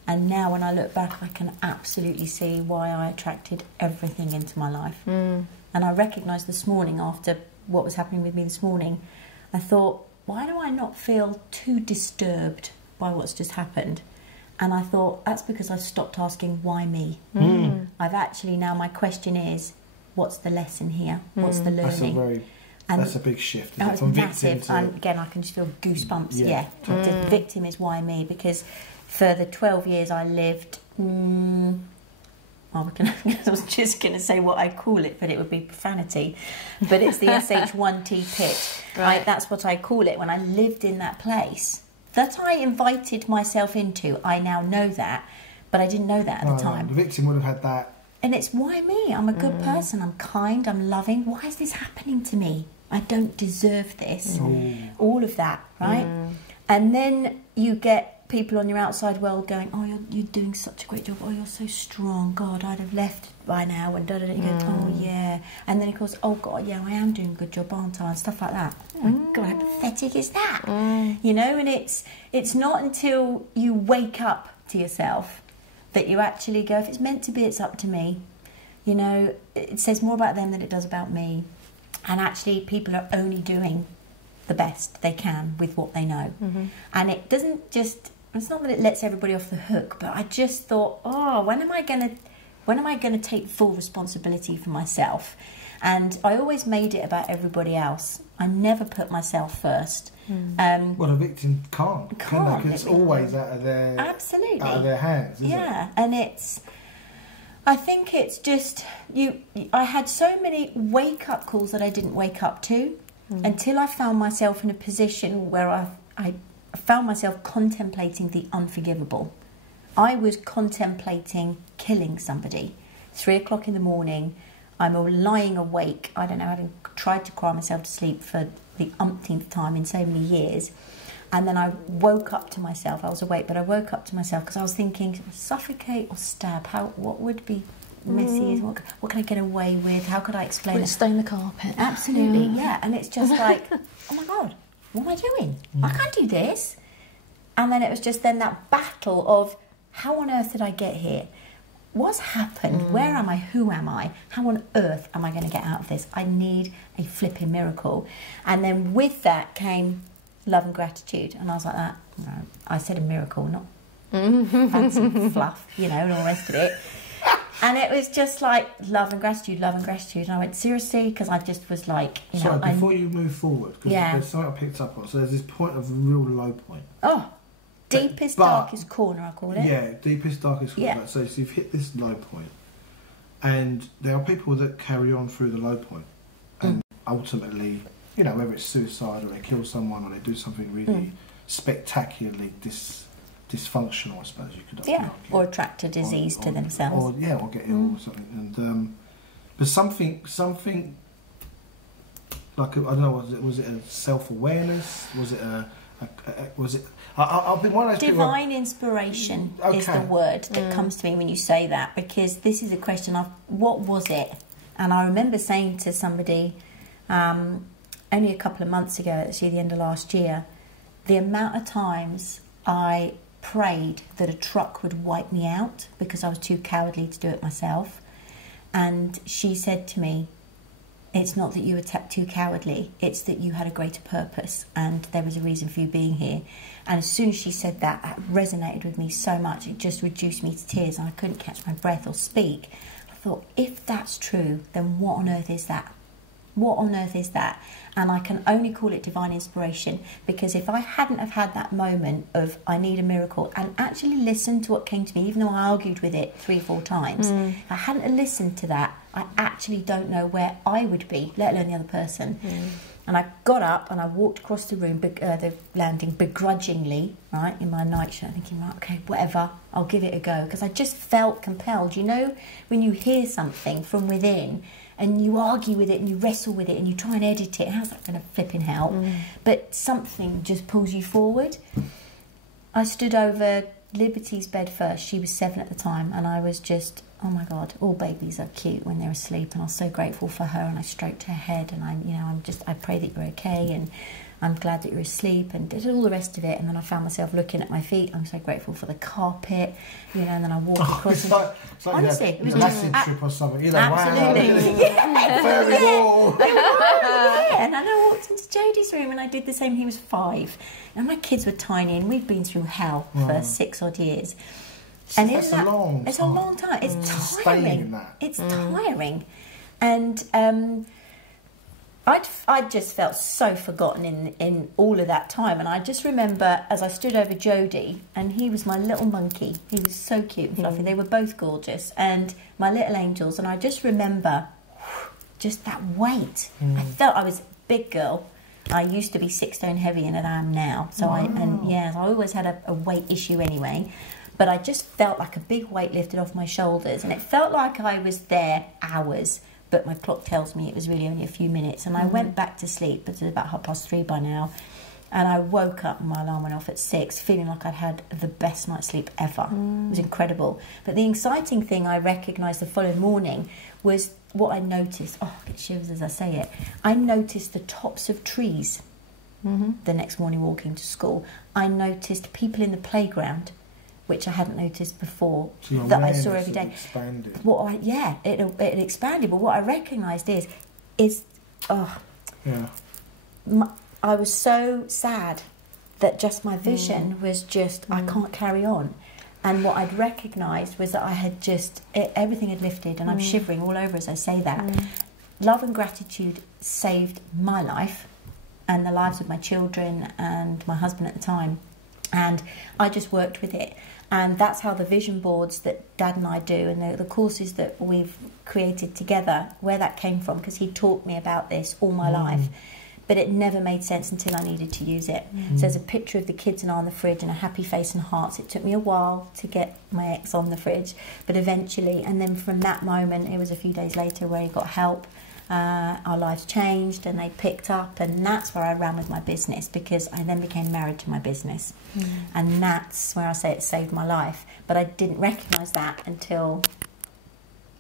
And now when I look back, I can absolutely see why I attracted everything into my life. And I recognised this morning, after what was happening with me this morning, I thought, why do I not feel too disturbed by what's just happened? And I thought, that's because I've stopped asking, why me? I've actually, now my question is, what's the lesson here? What's the learning? That's a big shift. That was massive. And again, I can just feel goosebumps. Yeah. The victim is why me, because for the 12 years I lived, I was just going to say what I call it, but it would be profanity. But it's the SH1T pit. Right? That's what I call it. When I lived in that place that I invited myself into, I now know that, but I didn't know that at the time. The victim would have had that. And it's why me? I'm a good person, I'm kind, I'm loving. Why is this happening to me? I don't deserve this. All of that, right? And then you get people on your outside world going, "Oh, you're doing such a great job. Oh, you're so strong. God, I'd have left by now." And da-da-da. You go, "Oh, yeah." And then, of course, "Oh, God, yeah, I am doing a good job, aren't I?" And stuff like that. Oh, my God, how pathetic is that? You know, and it's not until you wake up to yourself that you actually go, if it's meant to be, it's up to me. You know, it says more about them than it does about me. And actually, people are only doing the best they can with what they know. And it doesn't just, it's not that it lets everybody off the hook, but I just thought, when am I going to take full responsibility for myself? And I always made it about everybody else. I never put myself first. Well, a victim can't. Because it's always out of their absolutely out of their hands. Isn't it? And it's I think it's just I had so many wake-up calls that I didn't wake up to until I found myself in a position where I found myself contemplating the unforgivable. I was contemplating killing somebody. 3 o'clock in the morning, I'm lying awake, I don't know, having tried to cry myself to sleep for the umpteenth time in so many years. And then I woke up to myself. I was awake, but I woke up to myself because I was thinking, suffocate or stab? What would be messy? What can I get away with? How could I explain it? Stain the carpet. Absolutely, yeah. And it's just like, oh my God, what am I doing? I can't do this. And then it was just then that battle of, how on earth did I get here? What's happened? Where am I? Who am I? How on earth am I going to get out of this? I need a flipping miracle. And then with that came love and gratitude. And I was like that. No, I said a miracle, not fancy fluff, you know, and all the rest of it. And it was just like love and gratitude, love and gratitude. And I went, seriously? Because I just was like, you know. Sorry, before you move forward, because there's something I picked up on. So there's this point of real low point. Oh, deepest, darkest corner, I call it. Yeah, deepest, darkest corner. Yeah. So you've hit this low point. And there are people that carry on through the low point. And ultimately, you know, whether it's suicide or they kill someone or they do something really spectacularly dysfunctional, I suppose you could argue. Or attract a disease to themselves. Or get ill or something. And but something like, I don't know, was it a self-awareness? Was it I've been one of those divine inspiration is the word that comes to me when you say that, because this is a question of what was it? And I remember saying to somebody only a couple of months ago, actually the end of last year, the amount of times I prayed that a truck would wipe me out because I was too cowardly to do it myself. And she said to me, it's not that you were too cowardly, it's that you had a greater purpose and there was a reason for you being here. And as soon as she said that, it resonated with me so much, it just reduced me to tears and I couldn't catch my breath or speak. I thought, if that's true, then what on earth is that? What on earth is that? And I can only call it divine inspiration, because if I hadn't have had that moment of I need a miracle and actually listened to what came to me, even though I argued with it 3-4 times, if I hadn't listened to that, I actually don't know where I would be, let alone the other person. And I got up and I walked across the room, the landing, begrudgingly, right, in my nightshirt, thinking, right, okay, whatever, I'll give it a go. Because I just felt compelled. You know, when you hear something from within and you argue with it and you wrestle with it and you try and edit it, how's that going to flipping help? But something just pulls you forward. I stood over Liberty's bed first. She was 7 at the time, and I was just, oh my God, all babies are cute when they're asleep, and I was so grateful for her, and I stroked her head, and I pray that you're okay, and I'm glad that you're asleep, and did all the rest of it. And then I found myself looking at my feet. I'm so grateful for the carpet, you know, and then I walked across. It's like honestly, it was an just acid trip or something. You're absolutely. Wow, fairy wall. And then I walked into Jodie's room and I did the same. He was 5. And my kids were tiny, and we'd been through hell for 6 odd years. And it's a long time. It's tiring. It's tiring. And I just felt so forgotten in all of that time. And I just remember as I stood over Jodie, and he was my little monkey. He was so cute and fluffy. They were both gorgeous, and my little angels. And I just remember just that weight. I felt I was a big girl. I used to be 6 stone heavier than I am now. So I always had a weight issue anyway. But I just felt like a big weight lifted off my shoulders, and it felt like I was there hours. But my clock tells me it was really only a few minutes. And I went back to sleep. It was about 3:30 by now. And I woke up and my alarm went off at 6, feeling like I'd had the best night's sleep ever. It was incredible. But the exciting thing I recognised the following morning was what I noticed. Oh, I get shivers as I say it. I noticed the tops of trees the next morning walking to school. I noticed people in the playground, which I hadn't noticed before, so that I saw every day. Expanded. It expanded. But what I recognised I was so sad that just my vision was just, I can't carry on. And what I'd recognised was that I had everything had lifted, and I'm shivering all over as I say that. Love and gratitude saved my life and the lives of my children and my husband at the time. And I just worked with it. And that's how the vision boards that Dad and I do, and the courses that we've created together, where that came from, because he taught me about this all my life. But it never made sense until I needed to use it. So there's a picture of the kids and I on the fridge and a happy face and hearts. It took me a while to get my ex on the fridge, but eventually, and then from that moment, it was a few days later where he got help. Our lives changed and they picked up, and that's where I ran with my business, because I then became married to my business. And that's where I say it saved my life. But I didn't recognise that until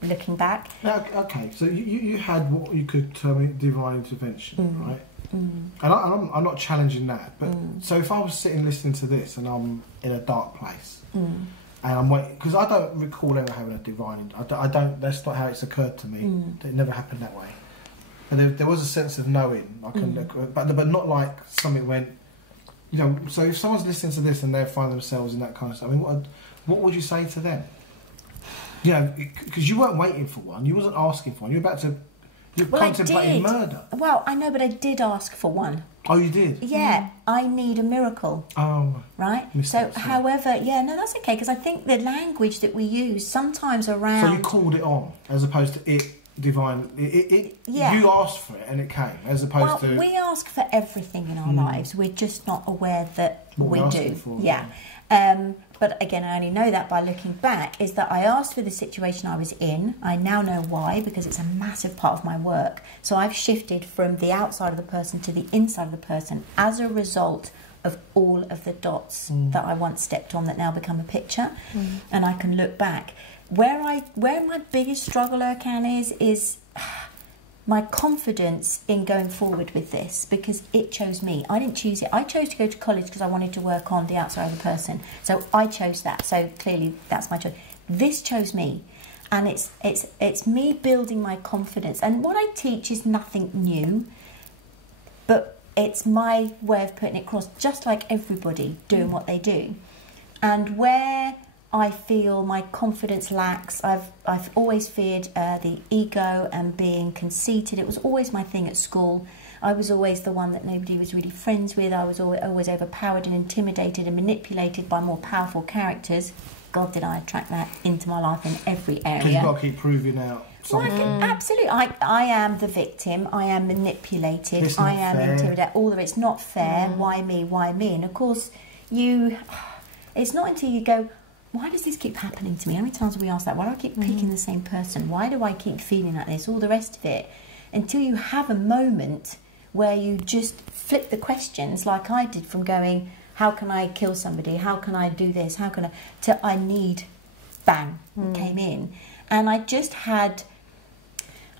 looking back. Okay, so you had what you could term divine intervention, right? And I'm not challenging that, but so if I was sitting listening to this and I'm in a dark place and I'm waiting, because I don't recall ever having a divine, I don't, that's not how it's occurred to me. It never happened that way. And there was a sense of knowing, but not like something went, you know. So if someone's listening to this and they find themselves in that kind of stuff, I mean, what would you say to them? You know, because you weren't waiting for one, you wasn't asking for one, you were about to. You're contemplating murder. Well, I know, but I did ask for one. Oh, you did? Yeah, I need a miracle. Oh. Right? So, however, no, that's okay, because I think the language that we use sometimes around... So you called it on, as opposed to it, divine... You asked for it and it came, as opposed to... Well, we ask for everything in our lives. We're just not aware that we do. Yeah. But again, I only know that by looking back, is that I asked for the situation I was in. I now know why, because it's a massive part of my work. So I've shifted from the outside of the person to the inside of the person as a result of all of the dots that I once stepped on that now become a picture. And I can look back. Where my biggest struggle, Erkan, is my confidence in going forward with this, because it chose me. I didn't choose it. I chose to go to college because I wanted to work on the outside of the person. So I chose that. So clearly that's my choice. This chose me. And it's me building my confidence. And what I teach is nothing new, but it's my way of putting it across, just like everybody doing what they do. And where I feel my confidence lacks, I've always feared the ego and being conceited. It was always my thing at school. I was always the one that nobody was really friends with. I was always overpowered and intimidated and manipulated by more powerful characters. God, did I attract that into my life in every area. Because you've got to keep proving out something. Absolutely. I am the victim. I am manipulated. I am intimidated. All of it's not fair. Why me? Why me? And of course, it's not until you go, why does this keep happening to me? How many times have we asked that? Why do I keep picking the same person? Why do I keep feeling like this? All the rest of it. Until you have a moment where you just flip the questions, like I did, from going, how can I kill somebody? How can I do this? How can I... to I need... Bang. Came in. And I just had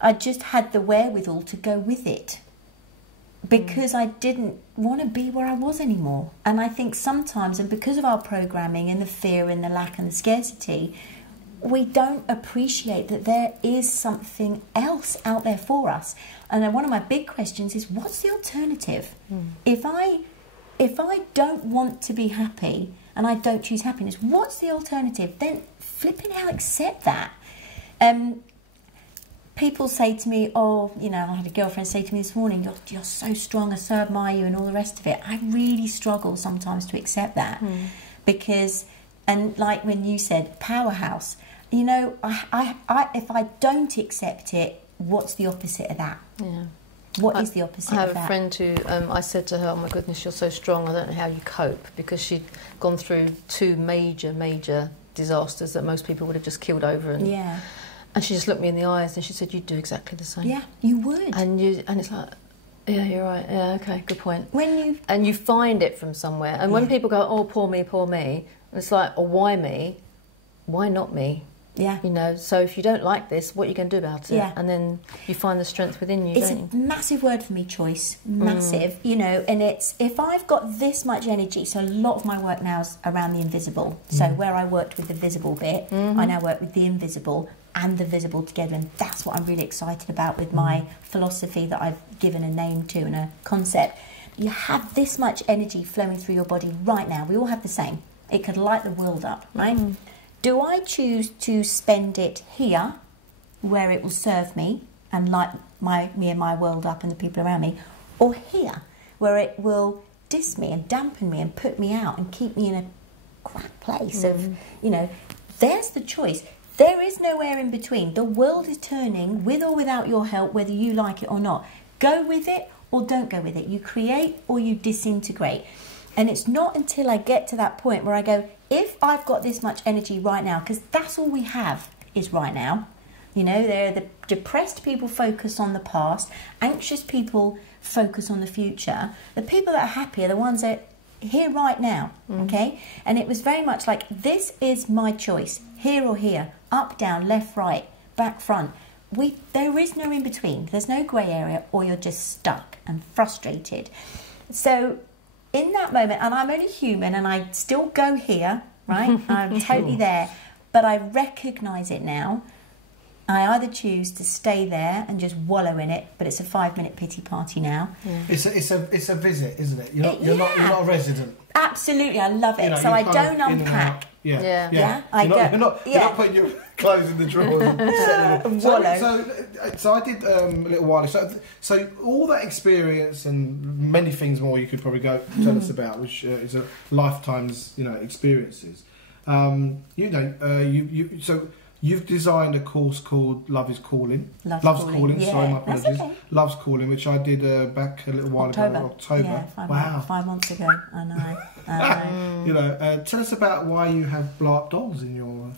the wherewithal to go with it. Because I didn't want to be where I was anymore. And I think sometimes, and because of our programming and the fear and the lack and the scarcity, we don't appreciate that there is something else out there for us. And then one of my big questions is, what's the alternative? If I don't want to be happy and I don't choose happiness, what's the alternative? Then flipping out, accept that. People say to me, oh, you know, I had a girlfriend say to me this morning, you're so strong, I so admire you, and all the rest of it. I really struggle sometimes to accept that. Because, and like when you said, powerhouse, you know, if I don't accept it, what's the opposite of that? Yeah. What is the opposite of that? I have a friend who, I said to her, oh my goodness, you're so strong, I don't know how you cope, because she'd gone through 2 major disasters that most people would have just keeled over. And she just looked me in the eyes and she said, you'd do exactly the same. Yeah, you would. And it's like, yeah, you're right. Yeah, okay, good point. And you find it from somewhere. And when people go, oh, poor me, it's like, oh, why me? Why not me? Yeah. You know, so if you don't like this, what are you going to do about it? Yeah. And then you find the strength within you, don't you? It's a massive word for me, choice. Massive. You know, and it's, if I've got this much energy, so a lot of my work now is around the invisible. So where I worked with the visible bit, I now work with the invisible and the visible together, and that's what I'm really excited about with my philosophy that I've given a name to and a concept. You have this much energy flowing through your body right now. We all have the same. It could light the world up, right? Do I choose to spend it here, where it will serve me and light me and my world up and the people around me, or here, where it will diss me and dampen me and put me out and keep me in a crap place of, you know, there's the choice. There is nowhere in between. The world is turning with or without your help, whether you like it or not. Go with it or don't go with it. You create or you disintegrate. And it's not until I get to that point where I go, if I've got this much energy right now, because that's all we have is right now. You know, the depressed people focus on the past, anxious people focus on the future. The people that are happy are the ones that are here right now, okay? And it was very much like, this is my choice, here or here, up, down, left, right, back, front. There is no in between. There's no grey area, or you're just stuck and frustrated. So in that moment, and I'm only human and I still go here, right? I'm totally there, but I recognise it now. I either choose to stay there and just wallow in it, but it's a 5-minute pity party now. It's a visit, isn't it? You're not a resident. Absolutely, I love it. You know, so I don't unpack. Yeah. You're not putting your clothes in the drawers and so I did a little while ago. So all that experience and many things more you could probably go tell us about, which is a lifetime's experiences. You've designed a course called Love is Calling. Love's Calling. Yeah. Sorry, my apologies. Okay. Love's Calling, which I did back a little while ago. October. Yeah, 5 months ago. I know. Tell us about why you have blow up dolls in your.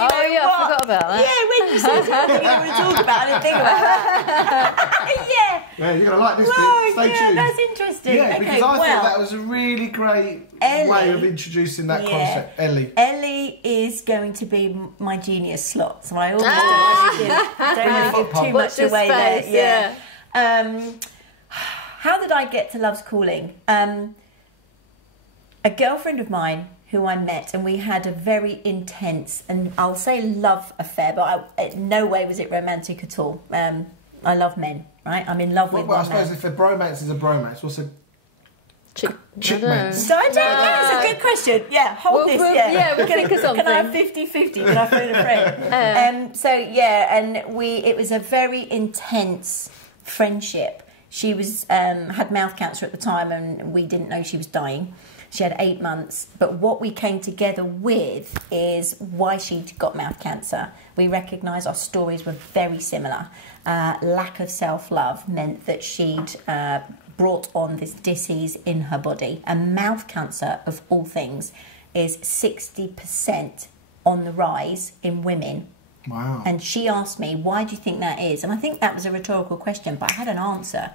I forgot about that. Yeah, when you said something you were going to talk about, I didn't think about that. Yeah, you're going to like this bit. Stay tuned. That's interesting. Yeah, because I thought that was a really great way of introducing that concept. Ellie is going to be my genius slot, so I always don't give too much away there. Yeah. How did I get to Love's Calling? A girlfriend of mine who I met, and we had a very intense, and I'll say love affair, but in no way was it romantic at all. I love men, right? I'm in love with I suppose if a bromance is a bromance, what's a chickmate? So I don't know, it's a good question. Yeah, hold this. We'll think of something. Can I have 50-50? Can I phone a friend? It was a very intense friendship. She was had mouth cancer at the time, and we didn't know she was dying. She had 8 months, but what we came together with is why she'd got mouth cancer. We recognised our stories were very similar. Lack of self-love meant that she'd brought on this disease in her body. And mouth cancer, of all things, is 60% on the rise in women. Wow. And she asked me, why do you think that is? And I think that was a rhetorical question, but I had an answer.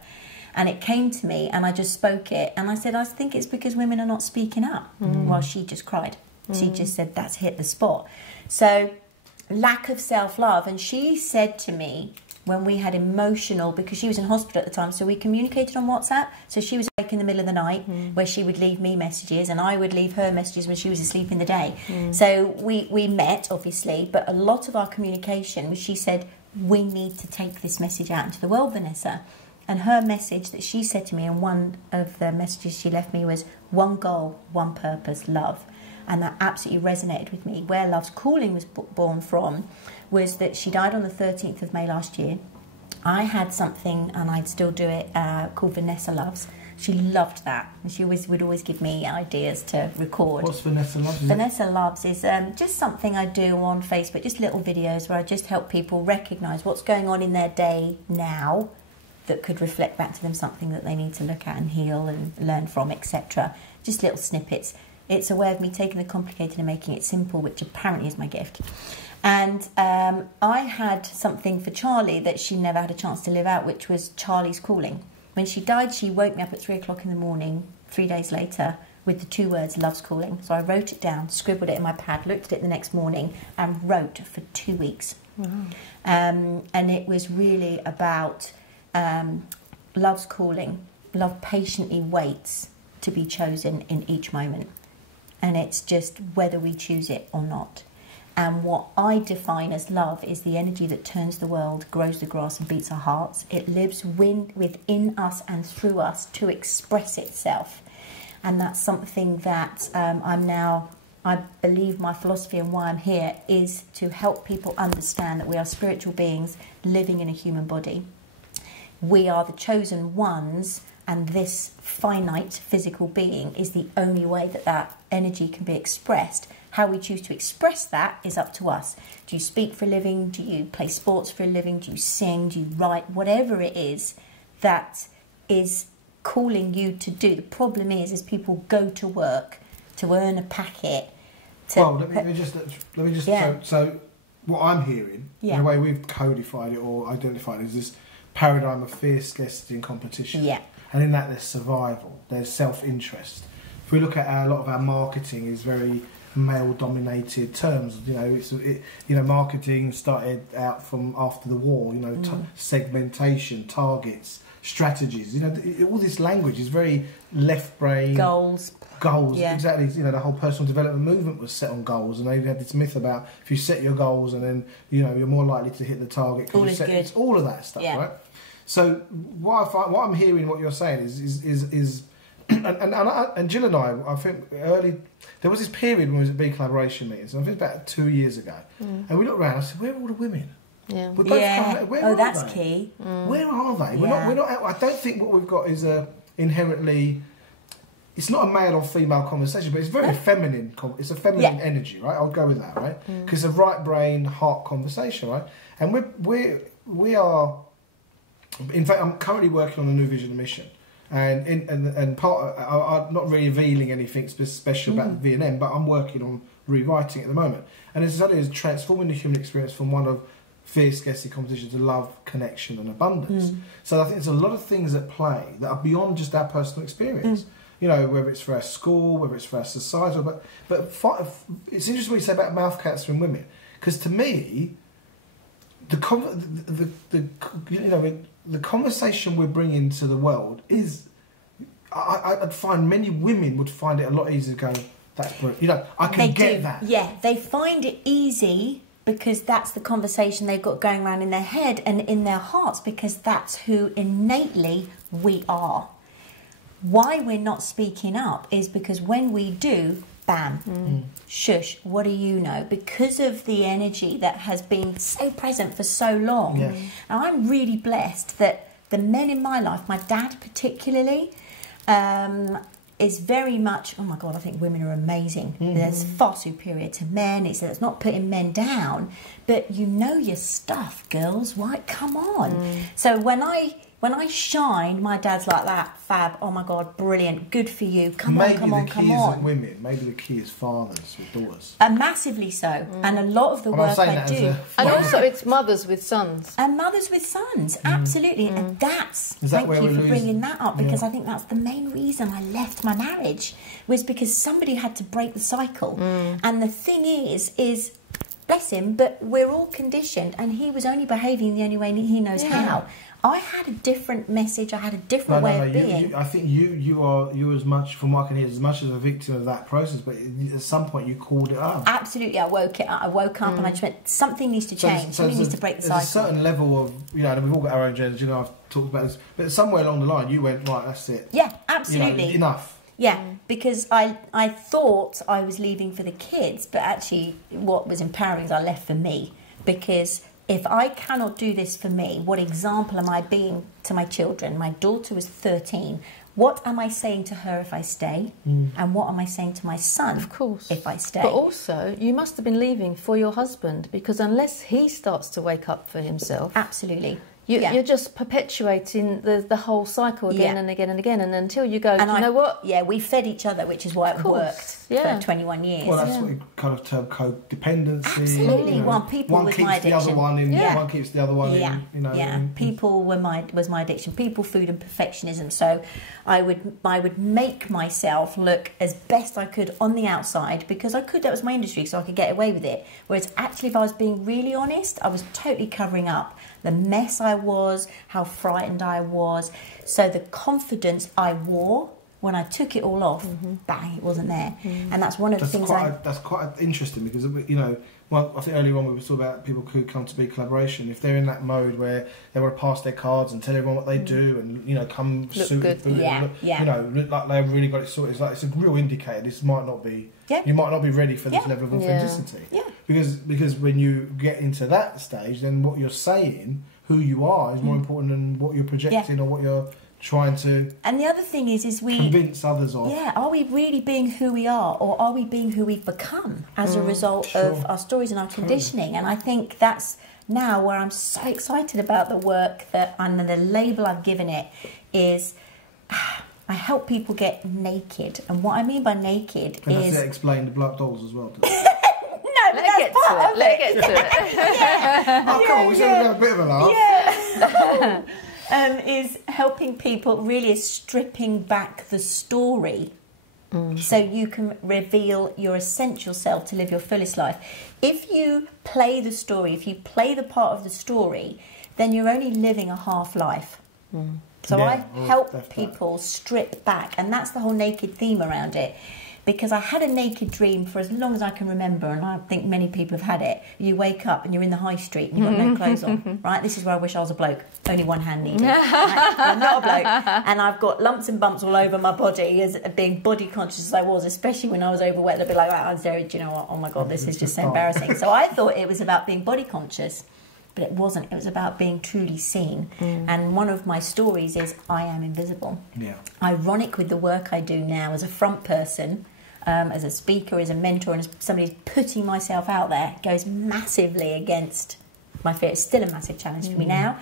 And it came to me, and I just spoke it. And I said, I think it's because women are not speaking up. Well, she just cried. She just said, that's hit the spot. So, lack of self-love. And she said to me, when we had emotional, because she was in hospital at the time, so we communicated on WhatsApp. So she was awake in the middle of the night, where she would leave me messages, and I would leave her messages when she was asleep in the day. So we met, obviously, but a lot of our communication was, she said, we need to take this message out into the world, Vanessa. And her message that she said to me, and one of the messages she left me was, one goal, one purpose, love. And that absolutely resonated with me. Where Love's Calling was born from was that she died on the 13th of May last year. I had something, and I'd still do it, called Vanessa Loves. She loved that. And she would always give me ideas to record. What's Vanessa Loves? Vanessa Loves is just something I do on Facebook, just little videos where I just help people recognise what's going on in their day now that could reflect back to them something that they need to look at and heal and learn from, etc. Just little snippets. It's a way of me taking the complicated and making it simple, which apparently is my gift. And I had something for Charlie that she never had a chance to live out, which was Charlie's Calling. When she died, she woke me up at 3 o'clock in the morning, 3 days later, with the 2 words, Love's Calling. So I wrote it down, scribbled it in my pad, looked at it the next morning, and wrote for 2 weeks. And it was really about Love's Calling. Love patiently waits to be chosen in each moment. And it's just whether we choose it or not. And what I define as love is the energy that turns the world, grows the grass and beats our hearts. It lives within us and through us to express itself. And that's something that I believe my philosophy and why I'm here is to help people understand that we are spiritual beings living in a human body. We are the chosen ones and this finite physical being is the only way that that energy can be expressed. How we choose to express that is up to us. Do you speak for a living? Do you play sports for a living? Do you sing? Do you write? Whatever it is that is calling you to do. The problem is people go to work to earn a packet. Well, let me just so what I'm hearing, the way we've codified it or identified it, is this paradigm of fear, scarcity and competition. Yeah. And in that there's survival, there's self-interest. If we look at a lot of our marketing is very male-dominated terms. Marketing started out from after the war. Segmentation, targets, strategies. All this language is very left brain. Goals, exactly. The whole personal development movement was set on goals, and they had this myth about if you set your goals and then you're more likely to hit the target. All is good. It's all of that stuff, right? So what I'm hearing, what you're saying is and Gill and I think early there was this period when we was at BeCollaboration meetings, and I think about 2 years ago, and we looked around and I said, where are all the women? Yeah. Where that's they? key. Where are they? We're not. I don't think what we've got is inherently. It's not a male or female conversation, but it's very feminine. It's a feminine energy, right? I'll go with that, right? Because it's a right brain, heart conversation, right? And we are. In fact, I'm currently working on a new vision and mission, and part. I'm not really revealing anything special about the VNM, but I'm working on rewriting it at the moment. And it's exactly transforming the human experience from one of fear, scarcity, competition to love, connection, and abundance. So I think there's a lot of things at play that are beyond just our personal experience. Whether it's for our school, whether it's for our society, but it's interesting what you say about mouth cancer in women, because to me, the conversation we're bringing to the world is, I'd find many women would find it a lot easier to go, that's brilliant. I can get that. Yeah, they find it easy because that's the conversation they've got going around in their head and in their hearts, because that's who innately we are. Why we're not speaking up is because when we do, bam, shush, what do you know? Because of the energy that has been so present for so long. Yeah. And I'm really blessed that the men in my life, my dad particularly, is very much, oh my God, I think women are amazing. It's far superior to men. It's not putting men down, but you know your stuff, girls. Why? Come on. So when I shine, my dad's like that, fab, oh my God, brilliant, good for you, come on. Maybe the key isn't women, maybe the key is fathers or daughters. Massively so, and a lot of the work I do. And also it's mothers with sons. And mothers with sons, absolutely. And thank you for bringing that up, because I think that's the main reason I left my marriage, was because somebody had to break the cycle. And the thing is, bless him, but we're all conditioned, and he was only behaving the only way he knows how. I had a different message. I had a different way of being. I think you are as much, from what I can hear, as much as a victim of that process. But at some point, you called it up. Absolutely, I woke up, and I just went, something needs to change. Something needs to break the cycle. There's a certain level of, and we've all got our own agendas. I've talked about this, but somewhere along the line, you went, right, that's it. Yeah, absolutely. Enough. Yeah, because I thought I was leaving for the kids, but actually, what was empowering is I left for me, because if I cannot do this for me, what example am I being to my children? My daughter was 13. What am I saying to her if I stay? And what am I saying to my son, of course, if I stay? But also, you must have been leaving for your husband, because unless he starts to wake up for himself... Absolutely. You're just perpetuating the whole cycle again and again and again, and until you go, you know what? Yeah, we fed each other, which is why it worked for 21 years. Well, that's what you kind of term codependency. Absolutely. One was my addiction. The other one in, one keeps the other one in. People was my addiction. People, food and perfectionism. So I would make myself look as best I could on the outside, because I could, that was my industry, so I could get away with it. Whereas actually, if I was being really honest, I was totally covering up the mess I was, how frightened I was. So the confidence I wore, when I took it all off, bang, it wasn't there. And that's one of the things that's quite interesting, because, I think earlier on we were talking about people who come to BeCollaboration. If they're in that mode where they want to pass their cards and tell everyone what they do, and come look suited, good. Look like they've really got it sorted. It's a real indicator. This might not be. You might not be ready for this level of authenticity. Because when you get into that stage, then what you're saying, who you are, is more important than what you're projecting or what you're trying to... And the other thing is we... convince others of. Yeah, are we really being who we are, or are we being who we've become as a result of our stories and our conditioning? And I think that's now where I'm so excited about the work that, and the label I've given it is... I help people get naked, and what I mean by naked and is... that's explain the black dolls as well. Let's get to it. Yeah. Oh, come on, we said we'd have a bit of a laugh. Yeah. Is helping people really stripping back the story so you can reveal your essential self to live your fullest life. If you play the story, if you play the part of the story, then you're only living a half life. So I help people strip back, and that's the whole naked theme around it. Because I had a naked dream for as long as I can remember, and I think many people have had it. You wake up and you're in the high street and you've got no clothes on, right? This is where I wish I was a bloke. Only one hand needed. Right? I'm not a bloke. And I've got lumps and bumps all over my body, as being body conscious as I was, especially when I was overweight. I'd be like, oh, do you know what? Oh my God, this is just so embarrassing. So I thought it was about being body conscious. But it wasn't. It was about being truly seen. And one of my stories is I am invisible. Yeah. Ironic with the work I do now as a front person, as a speaker, as a mentor, and as somebody who's putting myself out there, goes massively against my fear. It's still a massive challenge for me now.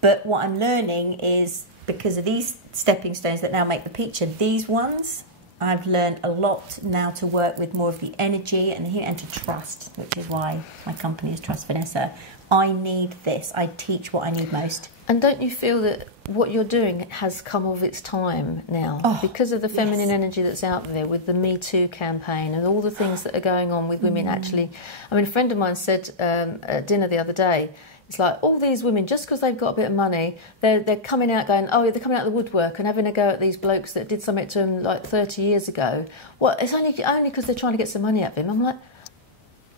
But what I'm learning is, because of these stepping stones that now make the picture, these ones, I've learned a lot now to work with more of the energy and to trust, which is why my company is Trust Vanessa. I need this. I teach what I need most. And don't you feel that what you're doing has come of its time now? Because of the feminine energy that's out there, with the Me Too campaign and all the things that are going on with women actually... I mean, a friend of mine said at dinner the other day, it's like all these women, just because they've got a bit of money, they're coming out going, oh, they're coming out of the woodwork and having a go at these blokes that did something to them like 30 years ago. Well, it's only because they're trying to get some money out of him. I'm like,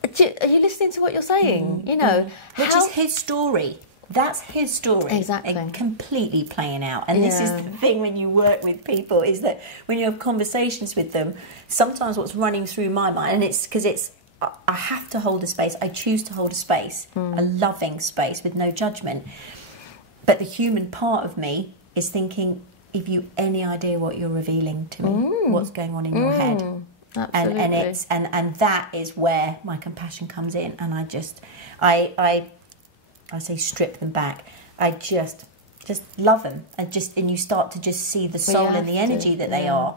are you listening to what you're saying? You know, which is his story. That's his story. Exactly. And completely playing out. And this is the thing when you work with people, is that when you have conversations with them, sometimes what's running through my mind, and it's because I have to hold a space. I choose to hold a space, a loving space with no judgment. But the human part of me is thinking, have you any idea what you're revealing to me? What's going on in your head? Absolutely. And that is where my compassion comes in. And I say strip them back. I just love them. And you start to just see the soul and the energy that they are.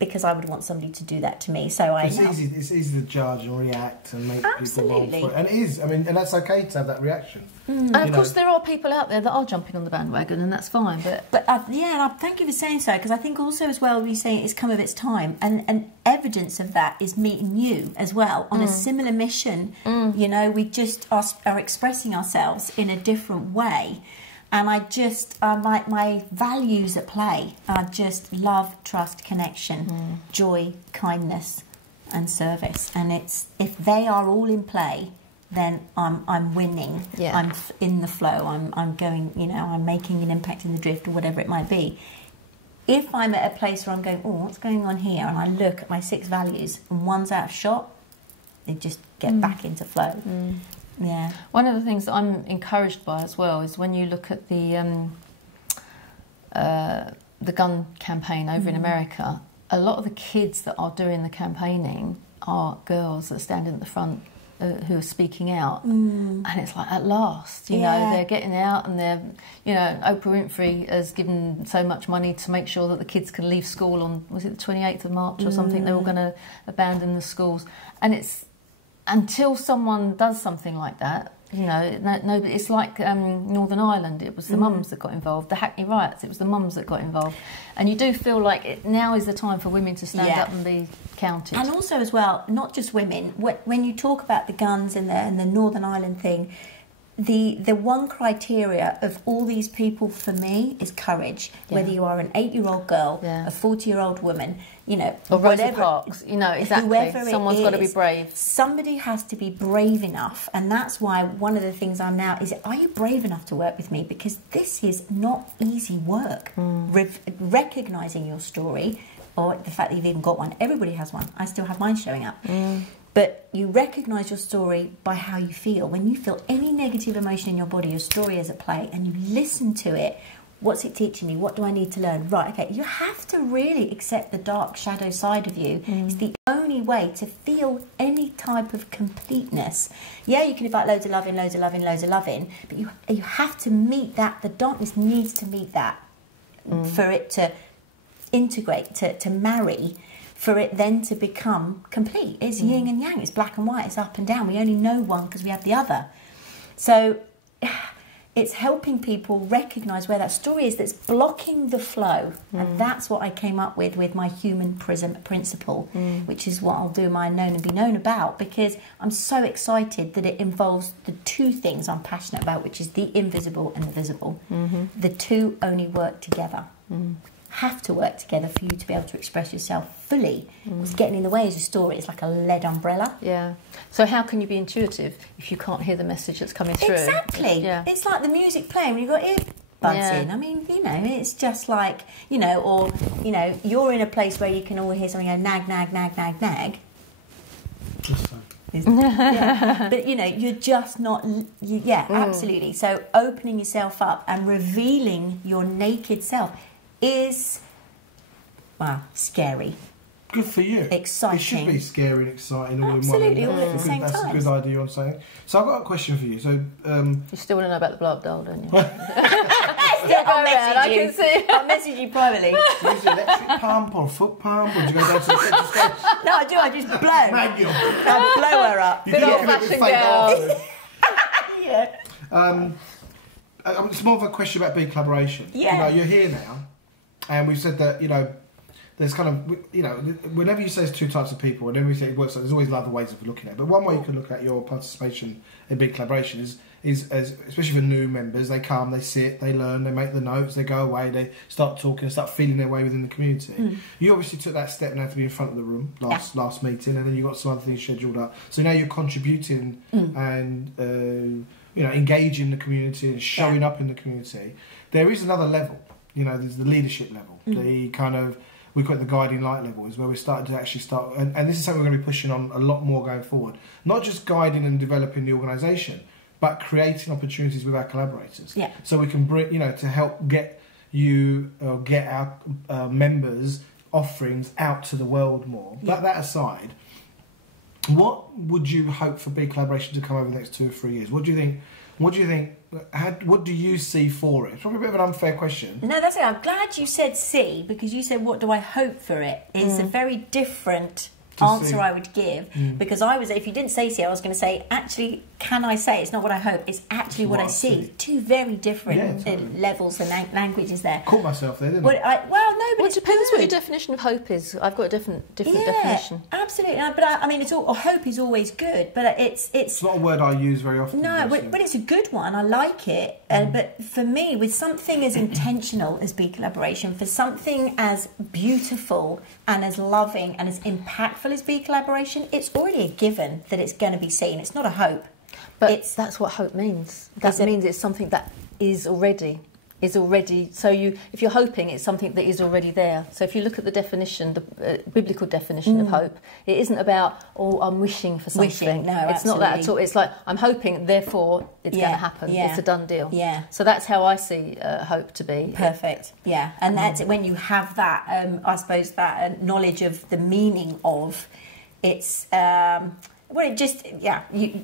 Because I would want somebody to do that to me. So it's easy to judge and react and make people roll for it. And it is, I mean, and that's okay to have that reaction. And of course there are people out there that are jumping on the bandwagon, and that's fine. But thank you for saying so, because I think also as well, we saying it's come of its time, and evidence of that is meeting you as well on a similar mission. You know, we just are expressing ourselves in a different way. And my values at play are just love, trust, connection, joy, kindness, and service. And if they are all in play, then I'm winning. Yeah. I'm in the flow. I'm going. You know, I'm making an impact in the drift, or whatever it might be. If I'm at a place where I'm going, oh, what's going on here? And I look at my 6 values, and one's out of shot, they just get back into flow. Yeah. One of the things that I'm encouraged by as well is when you look at the gun campaign over in America, a lot of the kids that are doing the campaigning are girls that stand in the front who are speaking out, and it's like, at last, you know, they're getting out, and they're, you know, Oprah Winfrey has given so much money to make sure that the kids can leave school on, was it the 28th of March or something? They're all going to abandon the schools, and it's until someone does something like that, you know, no, it's like Northern Ireland. It was the mums that got involved. The Hackney riots, it was the mums that got involved. And you do feel like now is the time for women to stand up and be counted. And also as well, not just women. When you talk about the guns and the Northern Ireland thing, the one criteria of all these people for me is courage. Whether you are an 8-year-old girl, a 40-year-old woman, you know, or whatever, Parks, you know, exactly. Someone's got to be brave. Somebody has to be brave enough, and that's why one of the things I'm now is, are you brave enough to work with me? Because this is not easy work. Recognising your story, or the fact that you've even got one. Everybody has one. I still have mine showing up. But you recognise your story by how you feel. When you feel any negative emotion in your body, your story is at play, and you listen to it What's it teaching me? What do I need to learn? Right, okay. You have to really accept the dark shadow side of you. It's the only way to feel any type of completeness. Yeah, you can invite loads of loving, loads of loving, loads of loving, but you have to meet that. The darkness needs to meet that for it to integrate, to marry, for it then to become complete. It's yin and yang, it's black and white, it's up and down. We only know one because we have the other. So it's helping people recognise where that story is that's blocking the flow. And that's what I came up with my human prism principle, which is what I'll do my known and be known about, because I'm so excited that it involves the two things I'm passionate about, which is the invisible and the visible. The two only work together. Have to work together for you to be able to express yourself fully. What's getting in the way is a story. It's like a lead umbrella. Yeah. So how can you be intuitive if you can't hear the message that's coming through? Exactly. Yeah. It's like the music playing when you've got earbuds in. I mean, you know, it's just like, you know, or, you know, you're in a place where you can all hear something go nag, nag, nag, nag, nag. But you know, you're just not. Absolutely. So opening yourself up and revealing your naked self is, wow, scary. Good for you. Exciting. It should be scary and exciting all Absolutely, in one. all at the same That's time. a good idea on saying. So I've got a question for you. So You still want to know about the blow-up doll, don't you? I'll message you privately. do you use electric pump or foot pump, or do you go down to the electric stage? No, I do. I just blow. Manual. I blow her up. You can look at it with fake answers. Yeah. It's more of a question about BeCollaboration. Yeah. You know, you're here now, and we've said that, you know, there's kind of, you know, whenever you say there's two types of people, and everything it works, there's always other ways of looking at it. But one way you can look at your participation in BeCollaboration is as, especially for new members, they come, they sit, they learn, they make the notes, they go away, they start talking, start feeling their way within the community. You obviously took that step now to be in front of the room last meeting, and then you got some other things scheduled up. So now you're contributing and you know, engaging the community and showing up in the community. There is another level. You know, there's the leadership level, the kind of, we call it the guiding light level, is where we're starting to actually start, and this is something we're going to be pushing on a lot more going forward. Not just guiding and developing the organisation, but creating opportunities with our collaborators. Yeah. So we can bring, you know, to help get you, get our members' offerings out to the world more. Yeah. But that aside, what would you hope for BeCollaboration to come over the next 2 or 3 years? What do you think? What do you think? What do you see for it? It's probably a bit of an unfair question. No, that's it. I'm glad you said C, because you said, what do I hope for it? It's a very different answer I would give, because I was, if you didn't say C, I was going to say, actually, can I say it's not what I hope, it's actually what I see. Two very different levels and languages there. Caught myself there, didn't I? But It depends what your definition of hope is. I've got a different definition. Absolutely. But I mean, it's all, hope is always good, but it's not a word I use very often. No, but it's a good one. I like it. But for me, with something as intentional as BeCollaboration, for something as beautiful and as loving and as impactful as BeCollaboration, it's already a given that it's going to be seen. It's not a hope. But that's what hope means. That means it's something that is already. So if you're hoping, it's something that is already there. So if you look at the definition, the biblical definition of hope, it isn't about, oh, I'm wishing for something. No, it's not that at all. It's like, I'm hoping, therefore it's going to happen. Yeah. It's a done deal. Yeah. So that's how I see hope to be. Perfect. Yeah. And that's when you have that, I suppose, that knowledge of the meaning of, it's... well, it just,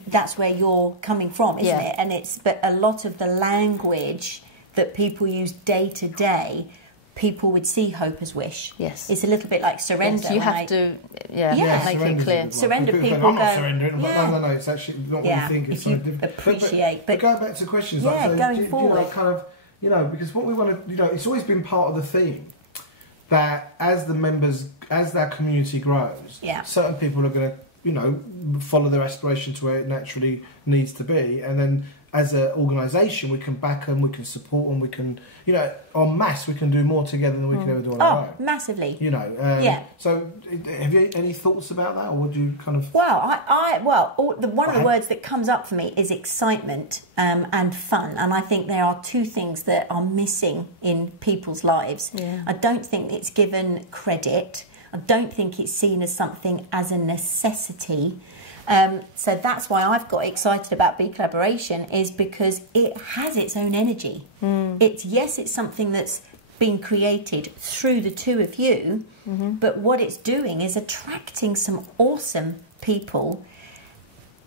that's where you're coming from, isn't it? But a lot of the language that people use day to day, people would see hope as wish. Yes. It's a little bit like surrender. Yes, you have to make it clear. Surrender, people I'm not go, surrendering. No, it's actually not what you think. It's if you different. appreciate. But going back to questions, going forward. Because what we want to, it's always been part of the theme that as our community grows, certain people are going to, follow their aspiration to where it naturally needs to be, and then as an organisation we can back them, we can support them, we can, en masse we can do more together than we can ever do on our own. Massively. So have you any thoughts about that, or would you kind of... Well, one of the words that comes up for me is excitement and fun, and I think there are two things that are missing in people's lives. I don't think it's given credit. I don't think it's seen as something as a necessity. So that's why I've got excited about BeCollaboration, is because it has its own energy. It's something that's been created through the two of you, but what it's doing is attracting some awesome people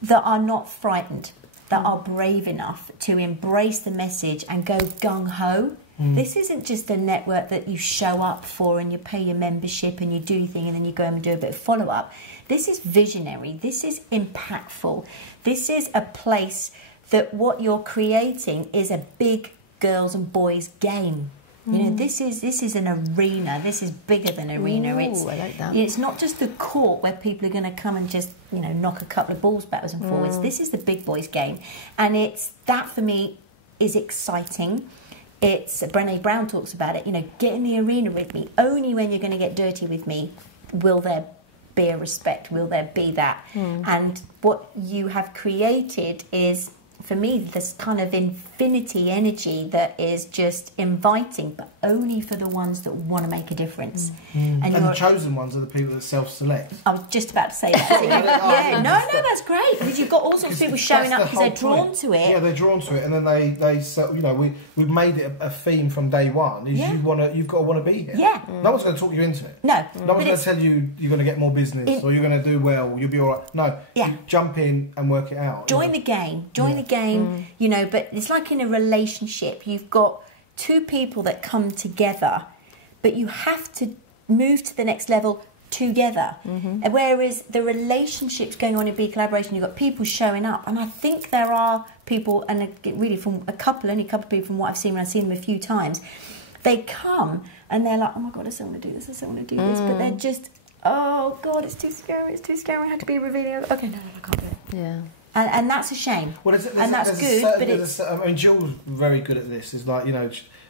that are not frightened, that are brave enough to embrace the message and go gung-ho. This isn't just a network that you show up for and you pay your membership and you do your thing and then you go home and do a bit of follow-up. This is visionary. This is impactful. This is a place that what you're creating is a big girls and boys game. You know, this is an arena. This is bigger than arena. Ooh, I like that. It's not just the court where people are going to come and just, you know, knock a couple of balls backwards and forwards. This is the big boys game, and that for me is exciting. Brené Brown talks about it. You know, get in the arena with me. Only when you're going to get dirty with me will there be a respect. Will there be that? And what you have created is, for me, this kind of infinity energy that is just inviting, but only for the ones that want to make a difference. And the chosen ones are the people that self-select. I was just about to say that to you. Yeah, no, that's great, because you've got all sorts of people showing up because they're drawn to it. Yeah, they're drawn to it, and then they you know, we've made it a theme from day one. Is you've got to want to be here. Yeah. No one's going to talk you into it. No. No one's going to tell you you're going to get more business or you're going to do well. You'll be all right. No. Yeah. You jump in and work it out. Join the game. Join the game. You know, but it's like in a relationship. You've got two people that come together, but you have to move to the next level together. And whereas the relationships going on in BeCollaboration, you've got people showing up, and I think there are people, and really from only a couple of people from what I've seen when I've seen them a few times, they come and they're like, oh my God, I still want to do this, I still want to do this, but they're just, oh God, it's too scary, I have to be revealing. Okay, no, I can't do it. Yeah. And that's a shame. Well, and that's good, but it's... I mean, Gill's very good at this. It's like, you know,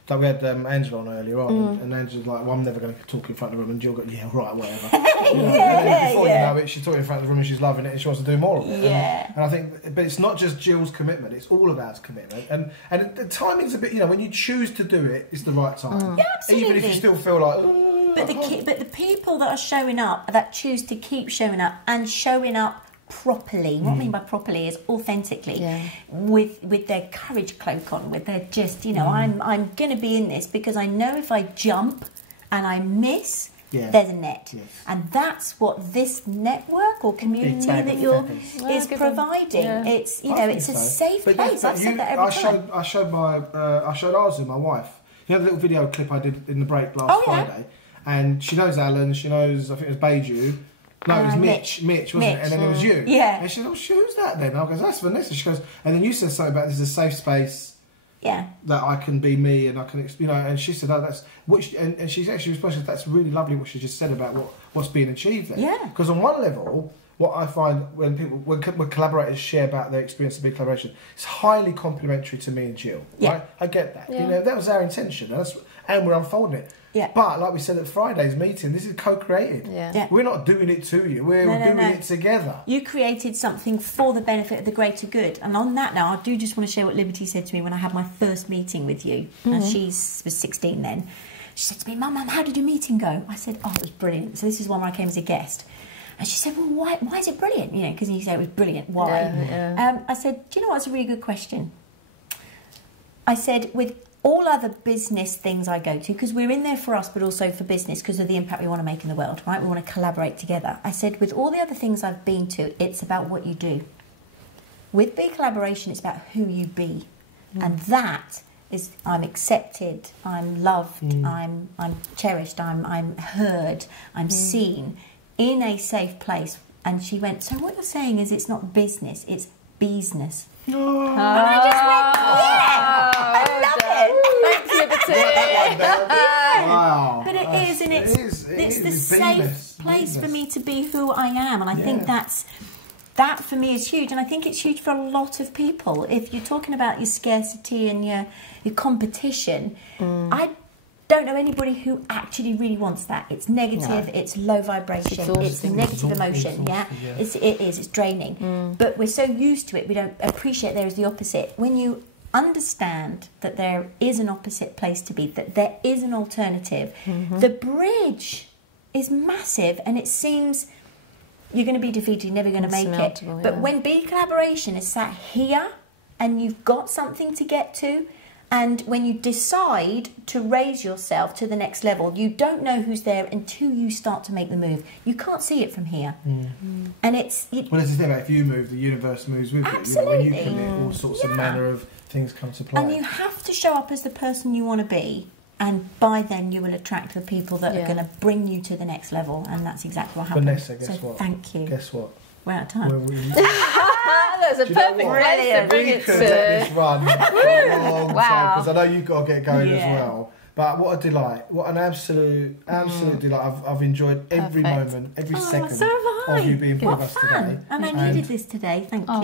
like we had Angela on earlier on, and Angela's like, well, I'm never going to talk in front of the room, and Gill goes, yeah, right, whatever. You know, and then before you know it, she's talking in front of the room and she's loving it and she wants to do more of it. Yeah. And I think, but it's not just Gill's commitment, it's all of ours commitment. And the timing's a bit, you know, when you choose to do it, it's the right time. Yeah, absolutely. Even if you still feel like, but the people that are showing up, that choose to keep showing up and showing up properly. What I mean by properly is authentically, with their courage cloak on, with their just, you know, I'm going to be in this because I know if I jump and I miss, there's a net, and that's what this network or community that you're is providing. It's, you know, it's a safe place. I've said that every time. I showed Arzu, my wife. You know the little video clip I did in the break last Friday, and she knows Alan. She knows, I think it was Beiju. No, it was Mitch, wasn't it? And then it was you. Yeah. And she said, oh, who's that then? I goes, that's Vanessa. She goes, and then you said something about this is a safe space. Yeah. That I can be me and I can, you know, and she said, oh, that's, which, and she's actually responded, that's really lovely what she just said about what's being achieved there. Yeah. Because on one level, what I find when collaborators share about their experience of BeCollaboration, it's highly complimentary to me and Gill. Yeah. Right? I get that. You know, that was our intention, and we're unfolding it. Yeah. But like we said at Friday's meeting, this is co-created. Yeah. We're not doing it to you. We're doing it together. You created something for the benefit of the greater good. And on that now, I do just want to share what Liberty said to me when I had my first meeting with you. And she was 16 then. She said to me, Mum, how did your meeting go? I said, oh, it was brilliant. So this is one where I came as a guest. And she said, well, why is it brilliant? You know, because you said it was brilliant. Why? I said, do you know what? It's a really good question. I said, with all other business things I go to, because we're in there for us, but also for business, because of the impact we want to make in the world, right? We want to collaborate together. I said, with all the other things I've been to, it's about what you do. With BeCollaboration, it's about who you be. And that is, I'm accepted, I'm loved, I'm cherished, I'm heard, I'm seen in a safe place. And she went, so what you're saying is it's not business, it's business. And I just went, I love it. Wow. But it is, and it's the safe place for me to be who I am. And I think that for me is huge. And I think it's huge for a lot of people. If you're talking about your scarcity and your competition, I don't know anybody who actually really wants that. It's negative, it's low vibration, it's negative emotion, it's draining. But we're so used to it, we don't appreciate there is the opposite. When you understand that there is an opposite place to be, that there is an alternative, the bridge is massive, and it seems you're going to be defeated, you're never going to make it. Insurmountable, But yeah. when BeCollaboration is sat here and you've got something to get to, and when you decide to raise yourself to the next level, you don't know who's there until you start to make the move. You can't see it from here. And it's... Well, there's the thing about if you move, the universe moves with Absolutely. you. When you put it, all sorts of manner of things come to play. And you have to show up as the person you want to be, and by then you will attract the people that are going to bring you to the next level, and that's exactly what happened. Vanessa, guess what? Thank you. Guess what? We're out of time. That's a perfect place to bring we it could let this to. run for a long time, Wow. because I know you've got to get going as Yeah. well. But what a delight. What an absolute delight. I've enjoyed every Perfect. moment, every second so have I. of you being with us Fun. today. And I needed this today, thank you.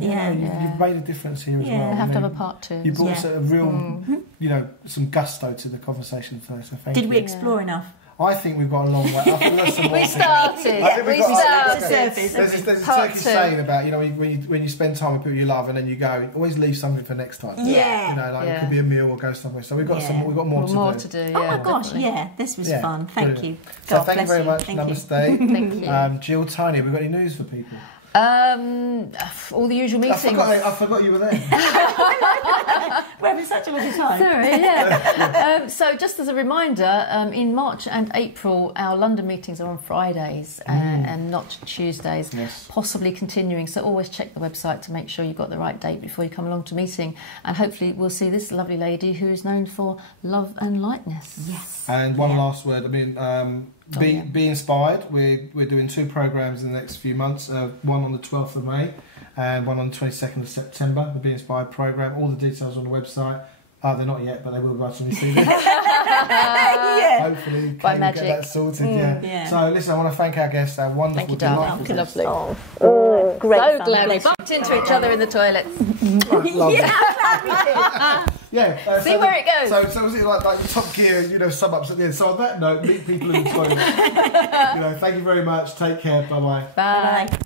Yeah. You've made a difference here as well. I have to You have know, a part 2. You brought Yeah. us a real, you know, some gusto to the conversation today, so thank you. Did we explore enough? I think we've got a long way. I think we've got some more We to go. started. I think We we've got started. There's a Part Turkish 2. saying about, you know, when you spend time with people you love and then you go, always leave something for next time. Yeah. You know, like it could be a meal or go somewhere. So we've got we've got more to do. Yeah, Oh my gosh, definitely. yeah, this was fun. Thank Brilliant. you. So God thank you bless very much. Thank you. Namaste. Thank you. Gill, Tiney, have we got any news for people? All the usual meetings. I forgot you were there. We're having such a lovely time. Sorry, yeah. So just as a reminder, in March and April, our London meetings are on Fridays and not Tuesdays, possibly continuing. So always check the website to make sure you've got the right date before you come along to meeting. And hopefully we'll see this lovely lady who is known for love and lightness. Yes. And one last word. I mean, be inspired. We're doing 2 programs in the next few months. One on the 12th of May and one on the 22nd of September. The Be Inspired program. All the details on the website. They're not yet, but they will by the time you see this. Hopefully, By Kate will magic. get that sorted. So, listen, I want to thank our guests, our wonderful, delightful guests. Lovely. Great So fun. glad we bumped into each other in the toilets. Lovely. See where it goes. So was it like Top Gear, you know, sum ups at the end? So on that note, meet people in the toilet. You know, thank you very much. Take care. Bye bye. Bye. Bye.